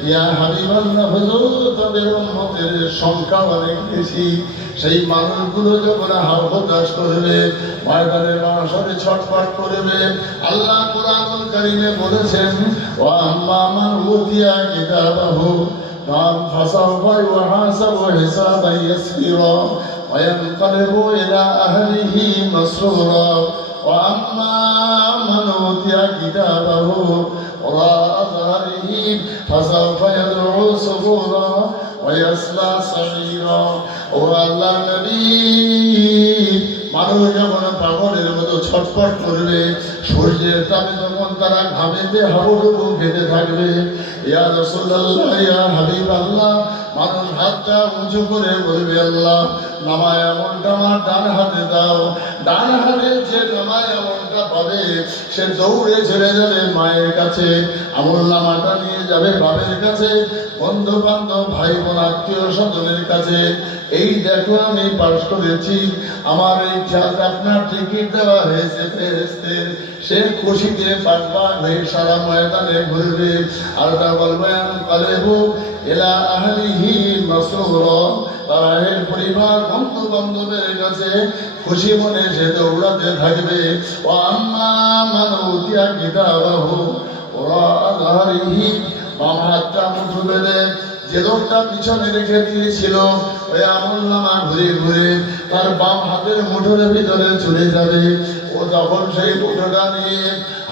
ইয়া হাবিবাল্লাহ, হুজুর, তাদের উম্মতের সংখ্যা অনেক বেশি। সেই মানুষগুলো যখন হাওদাস করবে, ময়দানের মাহশরে ছটফট করবে, আল্লাহ কুরআনুল কারীমে বলেছেন, ওয়া আম্মা মান উতিয়া কিতাবাহু ফাসাওফা ইউহাসাবু হিসাবান ইয়াসীরা ওয়া ইয়ানকালিবু ইলা আহলিহি মাসরুরা ওয়া আম্মা মান উতিয়া কিতাবাহু ওয়ারা'a যাহরিহি ফাসাওফা ইয়াদ'উ সুবুরা ওয়া ইয়াসলা সাঈরা। ও আল্লাহর নবী, মানুষ যখন পাগলের মতো ছটফট করবে, সূর্যের তাপে তখন তারা ঘামেতে হাবুডুবু খেতে থাকবে। ইয়া রাসূলুল্লাহ, ইয়া হাবিবাল্লাহ, মানুষ হাতটা উঁচু করে বলবে, আল্লাহ, নামায় আমলটা আমার ডান হাতে দাও। ডান হাতে যে নামায় আমলটা পাবে, সে দৌড়ে চলে যাবে মায়ের কাছে, আমল নামাটা নিয়ে যাবে বাবের কাছে, বন্ধু বান্ধব, ভাই বোন, আত্মীয় স্বজনের কাছে। এই দেখো আমি পাস করেছি, আমার এই আপনার টিকিট দেওয়া হয়েছে ফেরেশতাদের। সে খুশিতে পাকপাক হয়ে সারা ময়দানে ঘুরবে আর তা বলবে কালেবু এলা আহলিহি মাসরুরা, তারা এর পরিবার বন্ধু বান্ধবের কাছে খুশি মনে সে দৌড়াতে থাকবে। ও আম্মা মান উতিয়া কিতাবাহু ওরা আযহারিহি, বাম হাতটা মুঠো বেঁধে যে লোকটা পিছনে রেখে দিয়েছিল ওই আমলনামা ঘুরে ঘুরে তার বাম হাতের মুঠোর ভিতরে চলে যাবে। ও যখন সেই মুঠোটা নিয়ে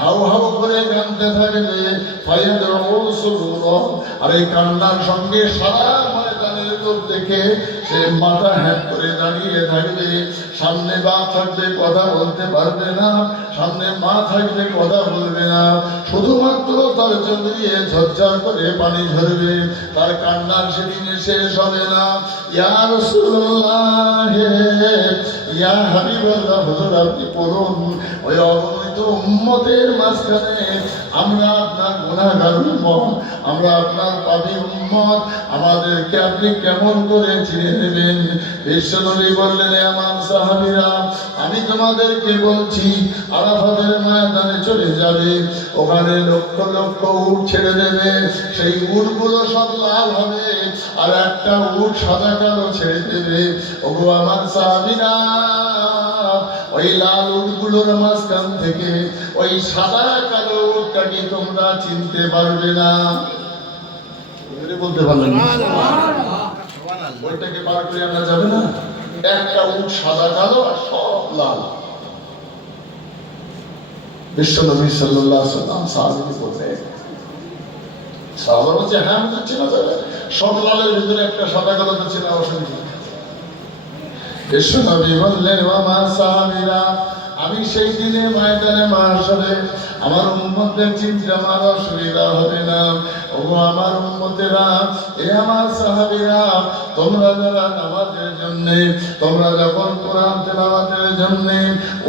হাউ হাউ করে কাঁদতে থাকবে, আর এই কান্নার সঙ্গে সারা ময়দানের লোক দেখে সে মাথা হ্যাঁ করে দাঁড়িয়ে থাকবে। সামনে বাপ থাকবে কথা বলতে পারবে না, সামনে মা থাকবে কথা বলবে না, শুধুমাত্র তার চোখ দিয়ে ঝরঝর করে পানি ঝরবে। তার কান্নার সেদিনে শেষ হবে না। ইয়া রাসূলুল্লাহ, ইয়া হাবিবাল্লাহ, হুজুর আপনি পড়ুন, ওই অগণিত উম্মতের মাঝখানে আমরা আপনার গুনাহগার উম্মত, আমরা আপনার পাপী উম্মত, আমাদেরকে আপনি কেমন করে চিনে নেবেন? বিশ্বনবী বললেন, আমার সাহাবীরা, আমি তোমাদেরকে বলছি, আরাফাতের ময়দানে চলে যাবে, ওখানে লক্ষ লক্ষ উট ছেড়ে দেবে, সেই উটগুলো সব লাল হবে, আর একটা উট সাদা কালো ছেড়ে দেবে। ওগো আমার সাহাবীরা, ওই লাল উটগুলোর মাঝখান থেকে ওই সাদা কালো উটটাকে তোমরা চিনতে পারবে না। বলতে পারলেন না? ওইটাকে পার করে আনা যাবে না। একটা উট সাদা কালো আর সব লাল। বিশ্বনবী সাল্লাল্লাহু আলাইহি ওয়াসাল্লাম সাহাবীকে বললেন, সাহাবা বলছে, হ্যাঁ আমি তো চেনা যাবে, সব লালের ভিতরে একটা সাদা কালো তো চেনা অসুবিধা। বিশ্বনবী বললেন, ও আমার সাহাবীরা, আমি সেই দিনে ময়দানে মাহশরে আমার উম্মতদের চিন্তা আমার অসুবিধা হবে না। ওগো আমার উম্মতেরা, এ আমার সাহাবীরা, তোমরা যারা নামাজের জন্য, তোমরা যখন কোরআন তেলাওয়াতের জন্য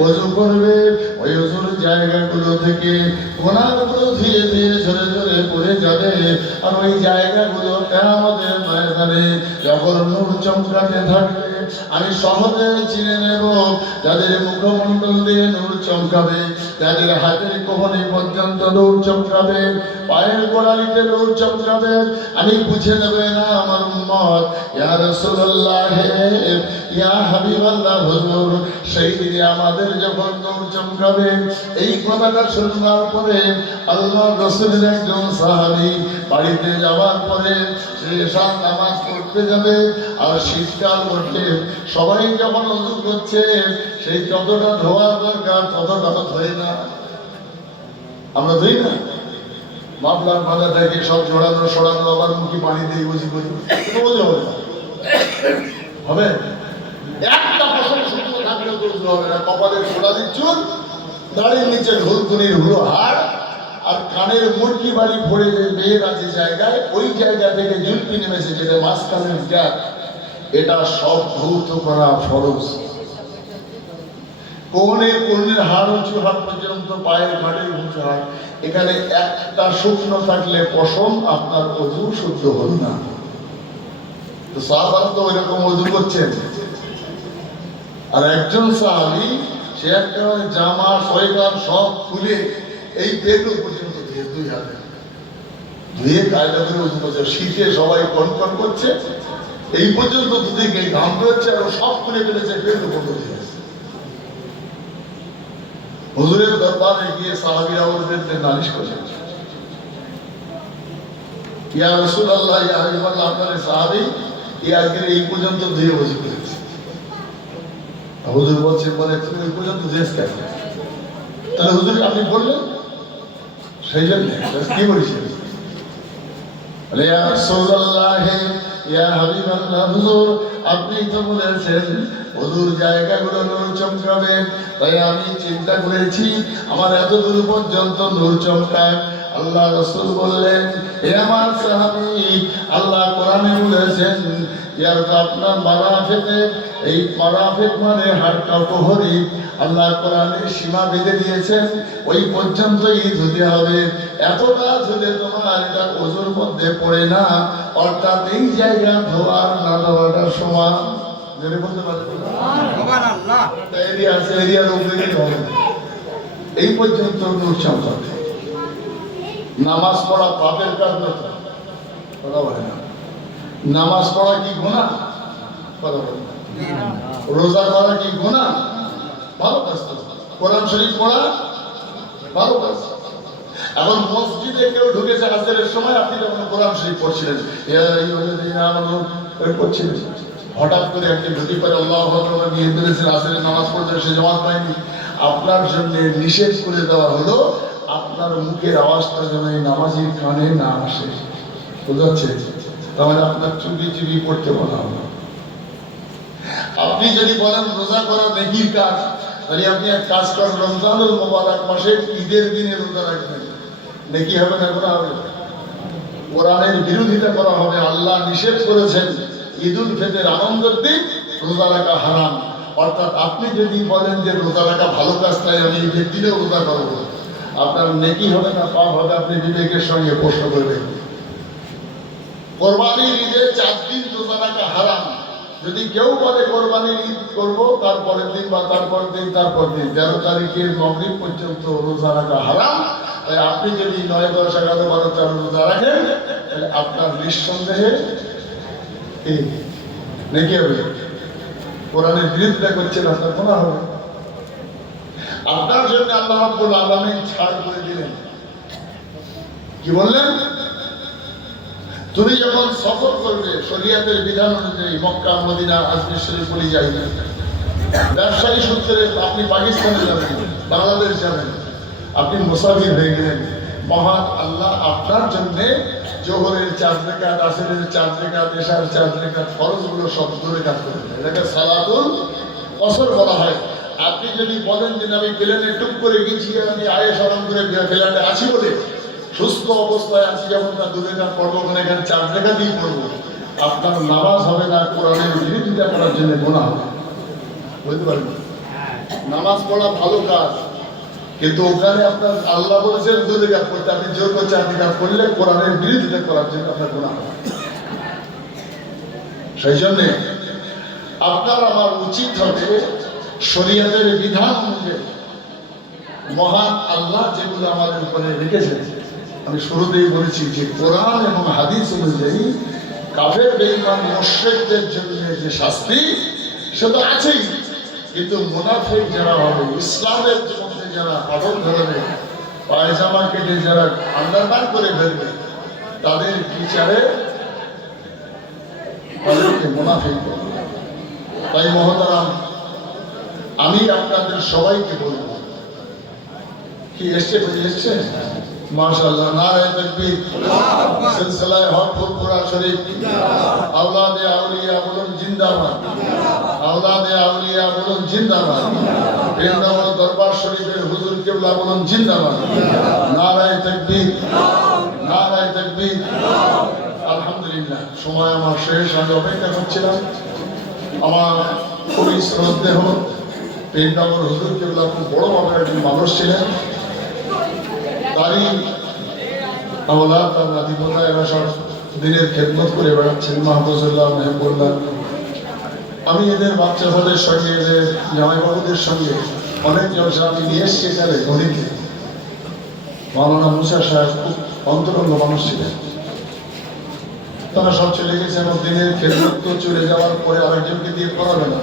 ওযু করবে, ওই ওযুর জায়গাগুলো থেকে গুনাহগুলো ধীরে ধীরে ঝরে ঝরে পড়ে যাবে। আর ওই জায়গাগুলো কিয়ামতের ময়দানে যখন নূর চমকাতে থাকবে, আমি সহজে চিনে নেব। যাদের মুখমণ্ডল দিয়ে নূর চমকাবে, যাদের হাতের কোহনি পর্যন্ত নূর চমকাবে, পায়ের গোড়ালিতে নূর চমকাবে, আমি বুঝে নেব না আমার উম্মত। ইয়া রাসূলুল্লাহ, ইয়া হাবিবাল্লাহ, হুজুর সেই দিনে আমাদের যখন নূর চমকাবে। এই কথাটা শুনবার পরে আল্লাহ রাসূলের একজন সাহাবী বাড়িতে যাওয়ার পরে সে সাত নামাজ পড়তে যাবে, আর শীতকাল করতে সবাই যখন ওযু করছে, সেই যতটা ধোয়া দরকার ততটা ধোয় না। আমরা ধুই না, মামলার বাধা থেকে সব জড়ানো সরানো, আবার মুখে পানি দিয়ে বুঝি করি, বোঝা হবে না, হবে একটা ফসল শুকনো থাকলেও তো ওযু হবে না। কপালের গোড়ালির চুল, দাড়ির নিচে ঢোলকুনির হুড়ো হাড়, আর কানের মুরগি বাড়ি পড়ে যে মেয়ের আছে জায়গায়, ওই জায়গা থেকে জুলপি নেমেছে, যেটা মাঝখানের গ্যাপ, এটা সব ধৌত করা ফরজ। কোনের হাড় উঁচু হাড় পর্যন্ত, পায়ের ঘাটের উঁচু হাড়, এখানে একটা শুকনো থাকলে পশম, আপনার ওযু শুদ্ধ হল না। তো সাহাবারা তো ওইরকম ওযু করছেন। আর একজন সাহাবী, সে একটা জামা সোয়েটার সব খুলে এই পেটও পর্যন্ত ধুয়ে, দুই হাতে ধুয়ে কায়দা করে ওযু করছে। শীতে সবাই কনকন করছে, এই পর্যন্ত দুদিকে ঘাম বেরোচ্ছে, আর সব খুলে ফেলেছে, পেটও পর্যন্ত ধুয়েছে। হুজুরের দরবারে গিয়ে সাহাবীরা ওদেরকে নালিশ করলেন, ইয়া রাসূলুল্লাহ, ইয়া হাবিবাল্লাহ, আপনার সাহাবী এই পর্যন্ত ধুয়ে ওযু করেছে। হুজুর বলছেন, বলে তুমি এই পর্যন্ত ধুয়েছ কেন? তাহলে হুজুর আপনি বললেন সেই জন্য কি বলেছেন? ইয়া রাসূলুল্লাহ, ইয়া হাবিবাল্লাহ, হুজুর আপনি তো বলেছেন ওযুর জায়গাগুলো নূর চমকাবে, তাই আমি চিন্তা করেছি আমার এত দূর পর্যন্ত নূর চমকায়। আল্লাহ রাসূল বললেন, হে আমার সাহাবী, আল্লাহ কোরআনে বলেছেন, ইয়ার আপনার মারাফিকে, এই মারাফিক মানে হাড়কা কোহরি, আল্লাহ কোরআনে সীমা বেঁধে দিয়েছেন, ওই পর্যন্তই ধুতে হবে। এতটা ধুলে তোমার এটা ওযুর মধ্যে পড়ে না, অর্থাৎ এই জায়গা ধোয়ার না ধোয়াটার সমান। বলতে পারে এরিয়া আছে, এরিয়ার উপরে হবে না। এই পর্যন্ত নূর সম্পদ। নামাজ পড়া পাপের কাজ না, কথা বলে না। নামাজ পড়া কি গুনাহ? কথা বলে না। রোজা করা কি গুনাহ? ভালো কাজ। কোরআন শরীফ পড়া ভালো কাজ। এখন মসজিদে কেউ ঢুকেছে আসরের সময়, আপনি যখন কোরআন শরীফ পড়ছিলেন, পড়ছিলেন, হঠাৎ করে একজন ঢুকে পড়ে আল্লাহু আকবার গিয়ে ফেলেছেন, আসরের নামাজ পড়তে সে জামাত পায়নি। আপনার জন্য নিষেধ করে দেওয়া হলো আপনার মুখের আওয়াজটা যেন এই নামাজির কানে না আসে। বোঝাচ্ছে? তাহলে আপনার চুপি চুপি পড়তে বলা হবে। আপনি যদি বলেন রোজা করা নেকির কাজ, তাহলে আপনি এক কাজ করেন, রমজানুল মুবারক মাসে ঈদের দিনে রোজা রাখবেন, নেকি হবে না? গুনাহ হবে। কোরআনের বিরোধিতা করা হবে। আল্লাহ নিষেধ করেছেন ঈদুল ফিতর আনন্দের দিন, রোজা রাখা হারাম। অর্থাৎ আপনি যদি বলেন যে রোজা রাখা ভালো কাজ, তাই আমি ঈদের দিনে রোজা করবো, আপনার নেকি হবে না পাপ হবে? আপনি বিবেকের সঙ্গে প্রশ্ন করবেন। কোরবানির ঈদের 4 দিন রোজা রাখা হারাম। যদি কেউ বলে কোরবানির ঈদ করবো, তারপরের দিন বা তারপর দিন 13 তারিখের মাগরিব পর্যন্ত রোজা রাখা হারাম। তাই আপনি যদি 9, 10, 11, 12, 13 রোজা রাখেন, তাহলে আপনার নিঃসন্দেহে নেকি হবে। কোরআনের বিরোধিতা করছেন, আপনার গুনাহ হবে। আপনার জন্য আল্লাহ রাব্বুল আলামিন ছাড় করে দিলেন। কি বললেন? তুমি যখন সফর করবে শরীয়তের বিধান অনুযায়ী মক্কা, মদিনা, আজমির শরীফ বলি যাই না, ব্যবসায়ী সূত্রে আপনি পাকিস্তানে যাবেন, বাংলাদেশ যাবেন, আপনি মুসাফির হয়ে গেলেন, মহান আল্লাহ আপনার জন্য জোহরের 4 রাকাত, আসরের 4 রাকাত, এশার 4 রাকাত, ফরজগুলো সব 2 রাকাত করে দেন। এটাকে সালাতুল কসর বলা হয়। আপনি যদি বলেন যে আমি প্লেনে টুক করে গেছি, আমি আয়েশ আরাম করে প্লেনে আছি বলে সুস্থ অবস্থায় আছি, যেমন না 2 রাকাত পড়বো, এখানে 4 রাকাতই পড়বো, আপনার নামাজ হবে না, কোরআনের বিরোধিতা করার জন্য গুনাহ হবে। বুঝতে পারবেন? নামাজ পড়া ভালো কাজ, কিন্তু ওখানে আপনার আল্লাহ বলেছেন 2 রাকাত পড়তে, আপনি জোর করে 4 রাকাত পড়লে কোরআনের বিরোধিতা করার জন্য আপনার গুনাহ হবে। সেই জন্যে আপনার আমার উচিত হবে শরীয়তের বিধান অনুযায়ী মহান আল্লাহ যেগুলো আমাদের উপরে রেখেছেন, আমি শুরুতেই বলেছি যে কোরআন এবং হাদিস অনুযায়ী কাফের, বেঈমান, মুশরিকদের জন্য যে শাস্তি সেটা আছেই, কিন্তু মুনাফিক যারা হবে, ইসলামের মধ্যে যারা আদর ধরবে, পায়জামা কেটে যারা আন্ডারপ্যান্ট করে ফেলবে, তাদের বিচারে তাদেরকে মুনাফিক বলবে। তাই মহতারাম, আমি আপনাদের সবাইকে বলব, কি এসছে মাশাআল্লাহ, নারে তাকবীর, সিলসিলায়ে হক ফুরফুরা শরীফ, আওলাদে আউলিয়া বলুন জিন্দাবাদ, আওলাদে আউলিয়া বলুন জিন্দাবাদ, বৃন্দাবন দরবার শরীফের হুজুর কিবলা বলুন জিন্দাবাদ, নারে তাকবীর, নারে তাকবীর। আলহামদুলিল্লাহ, সময় আমার শেষ, আমি অপেক্ষা করছিলাম। আমার খুবই শ্রদ্ধেয় বৃন্দাবন হুজুর কিবলা খুব বড় মাপের একজন মানুষ ছিলেন। তারই আওলাদ, তার নাতিপোতা, এরা সব দিনের খেদমত করে বেড়াচ্ছেন, মাহফুজুল্লাহ, মেহবুল্লাহ। আমি এদের বাচ্চাদের সঙ্গে, এদের জামাইবাবুদের সঙ্গে অনেক জলসা আমি নিয়ে এসছি এখানে গণিতে। মাওলানা মুসা সাহেব খুব অন্তরঙ্গ মানুষ ছিলেন। তারা সব চলে গেছে, এবং দিনের খেদমত তো চলে যাওয়ার পরে আরেকজনকে দিয়ে করাবে না,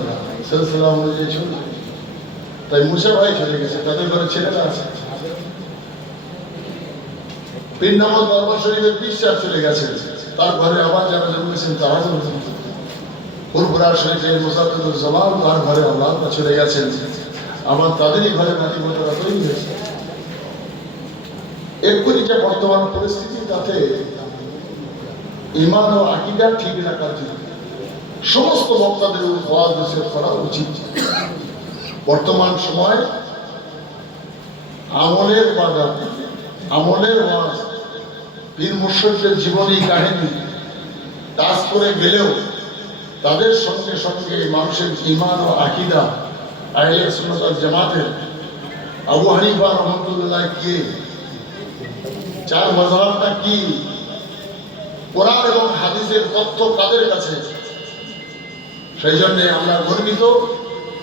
সিলসিলা অনুযায়ী চলবে। তাই মুসা ভাই চলে গেছে, তাদের ঘরে ছেলেরা আছে। বৃন্দাবন দরবার শরীফের বিশ্বাস চলে গেছে, তার ঘরে আবার যারা জন্মেছেন তারা জন্মেছেন। ফুরফুরা শরীফের মুসাফিরুজ্জামান, তার ঘরে আল্লাহ চলে গেছেন, আমার তাদেরই ঘরে নাতিপোতারা তৈরি হয়েছে। এক্ষুনি যে বর্তমান পরিস্থিতি, তাতে ঈমান ও আকীদা ঠিক রাখার জন্য সমস্ত বক্তাদের ওয়াজ নসিহত করা উচিত। বর্তমান সময় আমলের বাজার, আমলের ওয়াজ, পীর মুর্শিদের জীবনী কাহিনী কাজ করে গেলেও তাদের সঙ্গে সঙ্গে মানুষের ঈমান ও আকীদা, আহলে সুন্নাত ওয়াল জামাতের আবু হানিফা রহমাতুল্লাহ কি, 4 মাযহাবটা কি, কোরআন এবং হাদিসের তথ্য তাদের কাছে। সেই জন্য আমরা গর্বিত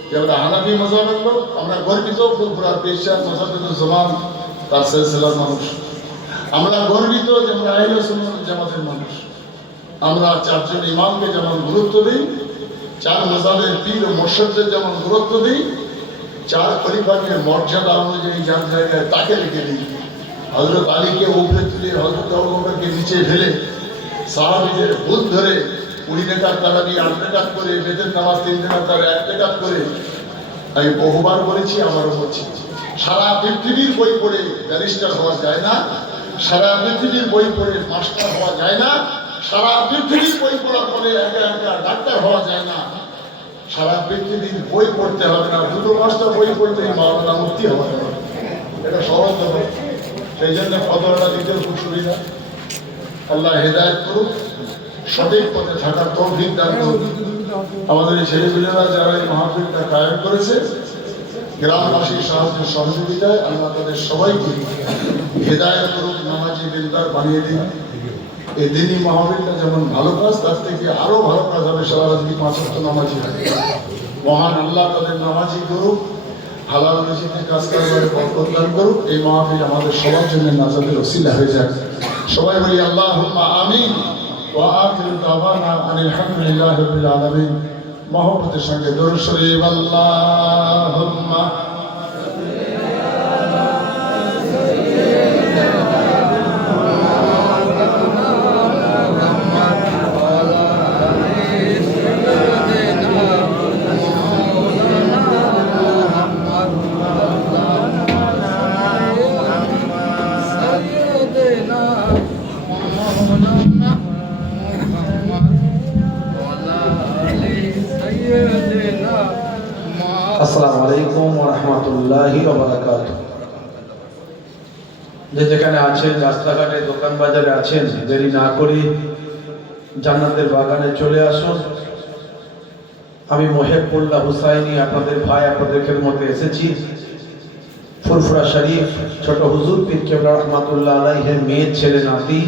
যে আমরা হানাফি মাযহাবের লোক, আমরা গর্বিত ফুরফুরার পেশার মাযহাবুল জামান তার সিলসিলার মানুষ। আমরা গর্বিত যে আমরা আহলে সুন্নাত জামাতের মানুষ। আমরা চারজন ইমামকে যেমন গুরুত্ব দিই, চার মাযহাবের পীর ও মুর্শিদদের যেমন গুরুত্ব দিই, চার খলিফাকে মর্যাদা অনুযায়ী যার জায়গায় তাকে রেখে দিই। হযরত আলীকে উপরে তুলে হযরত আবু বকরকে নিচে ফেলে সাহাবীদের ভুল ধরে 20 রাকাত তারাবি 8 রাকাত করে বেতের নামাজ 3 রাকাত তার 1 রাকাত করে আমি বহুবার বলেছি, আবারও বলছি, সারা পৃথিবীর বই পড়ে ব্যারিস্টার হওয়া যায় না, সারা পৃথিবীর বই পড়ে মাস্টার হওয়া যায় না, সারা পৃথিবীর বই পড়ার পরে একা একা ডাক্তার হওয়া যায় না, সারা পৃথিবীর বই পড়তে হবে না, 2-5টা বই পড়লেই মাওলানা মুফতি হওয়া যাবে। এটা সহজ ব্যাপার। সেই জন্য ফতোয়াটা দিতেও খুব সুবিধা। আল্লাহ হেদায়েত করুক, সঠিক পথে থাকার তৌফিক দান করুক। আমাদের এই ছেলেপিলেরা যারা এই মাহফিলটা কায়েম করেছে, গ্রামবাসীর সাহায্য সহযোগিতায় আল্লাহ তাদের সবাইকে হেদায়েত করুক, নামাজি দিনদার বানিয়ে দিন। এই দিনই মাহফিলটা যেমন ভালো কাজ, তার থেকে আরো ভালো কাজ হবে সারা রাত 5 ওয়াক্ত নামাজি হয়। মহান আল্লাহ তাদের নামাজি করুক, হালাল রুজিতে কাজ করবার বরকত দান করুক। এই মাহফিল আমাদের সবার জন্য নাজাতের ওসিলা হয়ে যাক। সবাই বলি আল্লাহুম্মা আমিন ওয়া আখিরু দাওয়ানা আনিল হামদুলিল্লাহি রাব্বিল আলামিন। মহব্বতের সঙ্গে দরুদ শরীফ। আল্লাহুম্মা আসসালামু আলাইকুম ওয়া রাহমাতুল্লাহি ওয়া বারাকাতুহু। যে যেখানে আছেন, রাস্তাঘাটে দোকান বাজারে আছেন, দেরি না করে জান্নাতের বাগানে চলে আসুন। আমি মুহিবুল্লাহ হুসাইনি আপনাদের ভাই, আপনাদের খেদমতে এসেছি। ফুরফুরা শরীফ ছোট হুজুর পীর কেবলা রহমাতুল্লাহ আলাইহির মেয়ের ছেলে নাতি,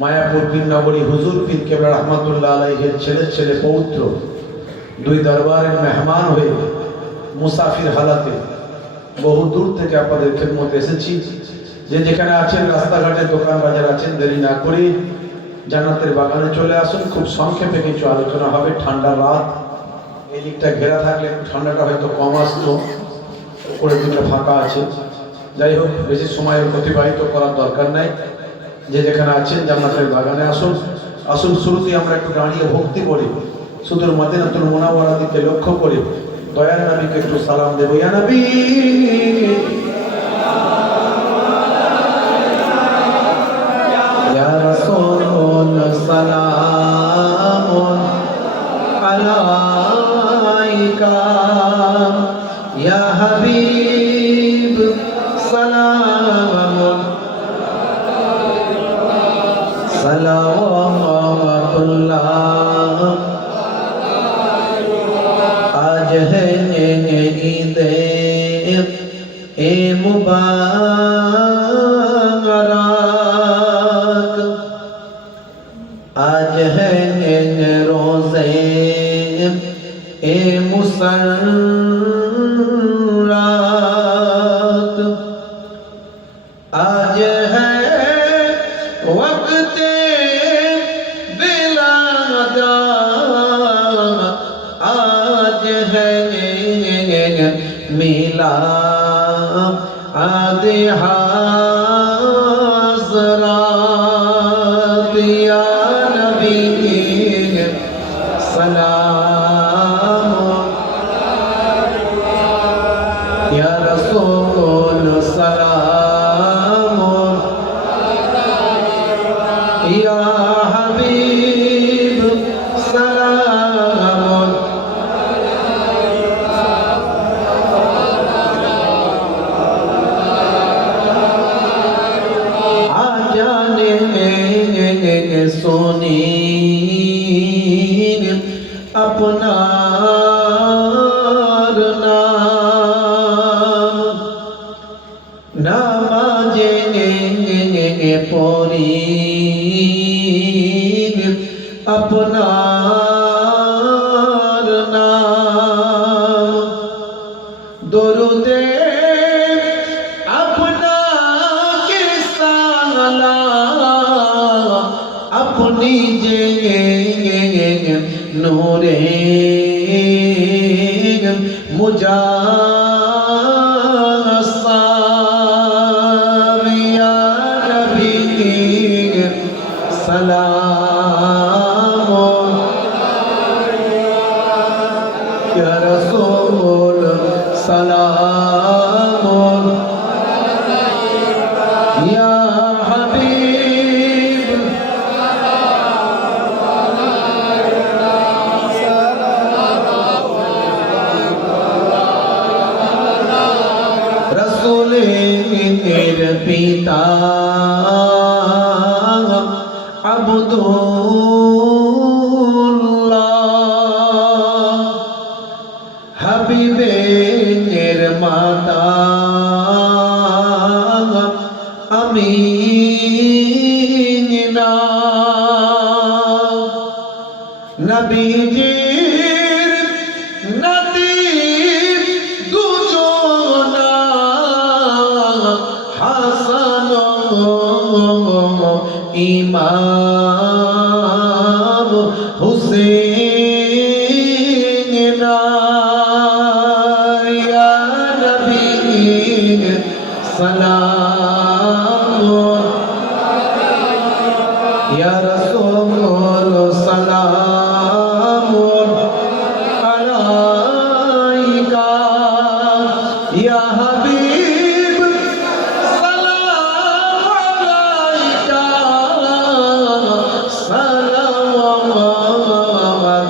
মায়াপুর পীর নগরী হুজুর পীর কেবলা রহমাতুল্লাহ আলাইহির ছেলে পৌত্র, দুই দরবারের মেহমান হয়ে মুসাফির হালাতে বহু দূর থেকে আপনাদের খেদমতে এসেছি। যে যেখানে আছেন, রাস্তাঘাটে দোকান বাজার আছেন, দেরি না করে জান্নাতের বাগানে চলে আসুন। খুব সংক্ষেপে কিছু আলোচনা হবে। ঠান্ডা রাত, এই দিকটা ঘেরা থাকলে ঠান্ডাটা হয়তো কম আসতো, উপরের দিকটা ফাঁকা আছে। যাই হোক, বেশি সময় অতিবাহিত করার দরকার নাই। যে যেখানে আছেন জান্নাতের বাগানে আসুন। আসুন, শুরুতেই আমরা একটু দাঁড়িয়ে ভক্তি করি, সুদূর মদিনাতুল মুনাওয়ারা দিকে লক্ষ্য করে দয়ার নবীকে একটু সালাম দেব। ইয়া নবী ইয়া রাসূল সালামুন আলাইকা ইয়া হাবিব সালামুন সালাওয়াতুল্লাহ। आज है ईद ए मुबारक, आज है रोज़े ए मुसर्रत, आज है वक्त बिलादत, आज है मिलाद हज़रात। या नबी सलाम, या रसूल सलाम, या हबीब सलाम। सोनी अपनार नाम, नामाजे परी अपनार नाम, अपनी जे नूरे मुजास्साम या नबी सलाम या रसूल सलाम या हबीब रसूलेर पिता अब्दुल्लाह हबीबेर माता अमीना नबीजीर नती दुजोना हासन इमाम हुसैन या नबी सलाम या रसूल सलाम अलैका या हबीब सलाम अलैका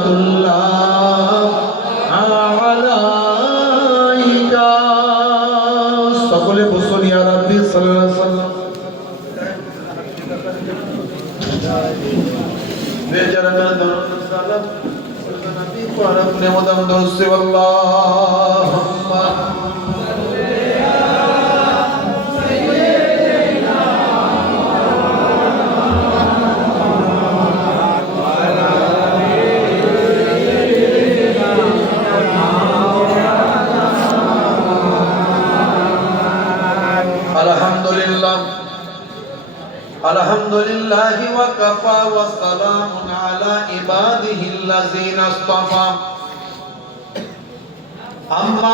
सलावतुल्लाह अलैका সকলে বসুন ইয়া রাব্বি সাল্লাল্লাহু আলাইহি ওয়াসাল্লাম बेचारा मेरा दरुद सलाम नबी को अपने मदम दो से अल्लाहुम्मा अल्हम्दुलिल्लाह अल्हम्दुलिल्लाहि व कफा व सलामुन अला इबादिहिल्लज़ीना इस्तफा अम्मा